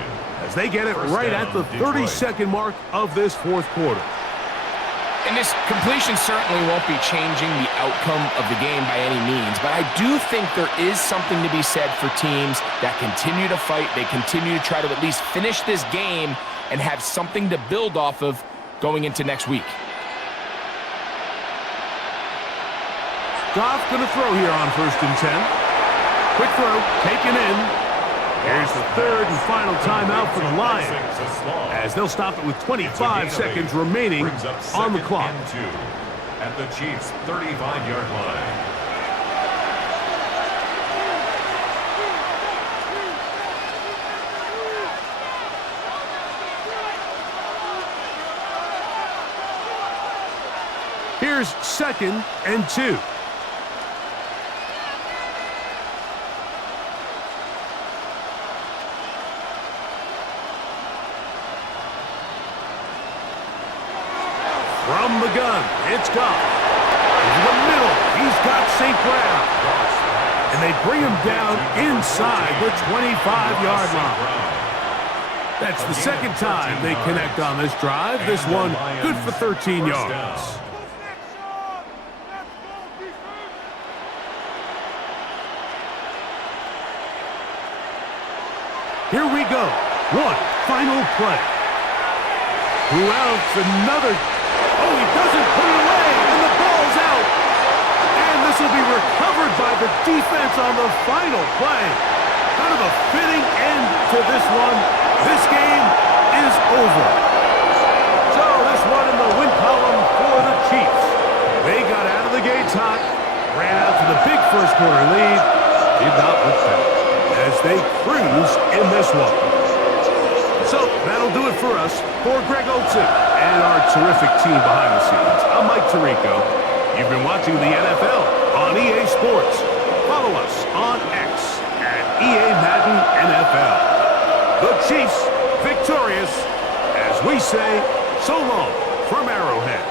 as they get it right at the 30-second mark of this fourth quarter. And this completion certainly won't be changing the outcome of the game by any means, but I do think there is something to be said for teams that continue to fight. They continue to try to at least finish this game and have something to build off of going into next week. Goff going to throw here on 1st and 10. Quick throw, taken in. Here's the third and final timeout for the Lions, as they'll stop it with 25 seconds remaining on the clock. At the Chiefs' 35-yard line. Here's 2nd and 2. From the gun, it's Goff. Into the middle, he's got St. Brown. And they bring him down inside the 25-yard line. That's the second time they connect on this drive. This one good for 13 yards. Here we go. One final play. Who else? Another. Oh, he doesn't put it away, and the ball's out. And this will be recovered by the defense on the final play. Kind of a fitting end to this one. This game is over. So this one in the win column for the Chiefs. They got out of the gates hot, ran out to the big first quarter lead, did not look back as they cruise in this one. So that'll do it for us. For Greg Olsen and our terrific team behind the scenes, I'm Mike Tirico. You've been watching the NFL on EA Sports. Follow us on X at EA Madden NFL. The Chiefs victorious as we say so long from Arrowhead.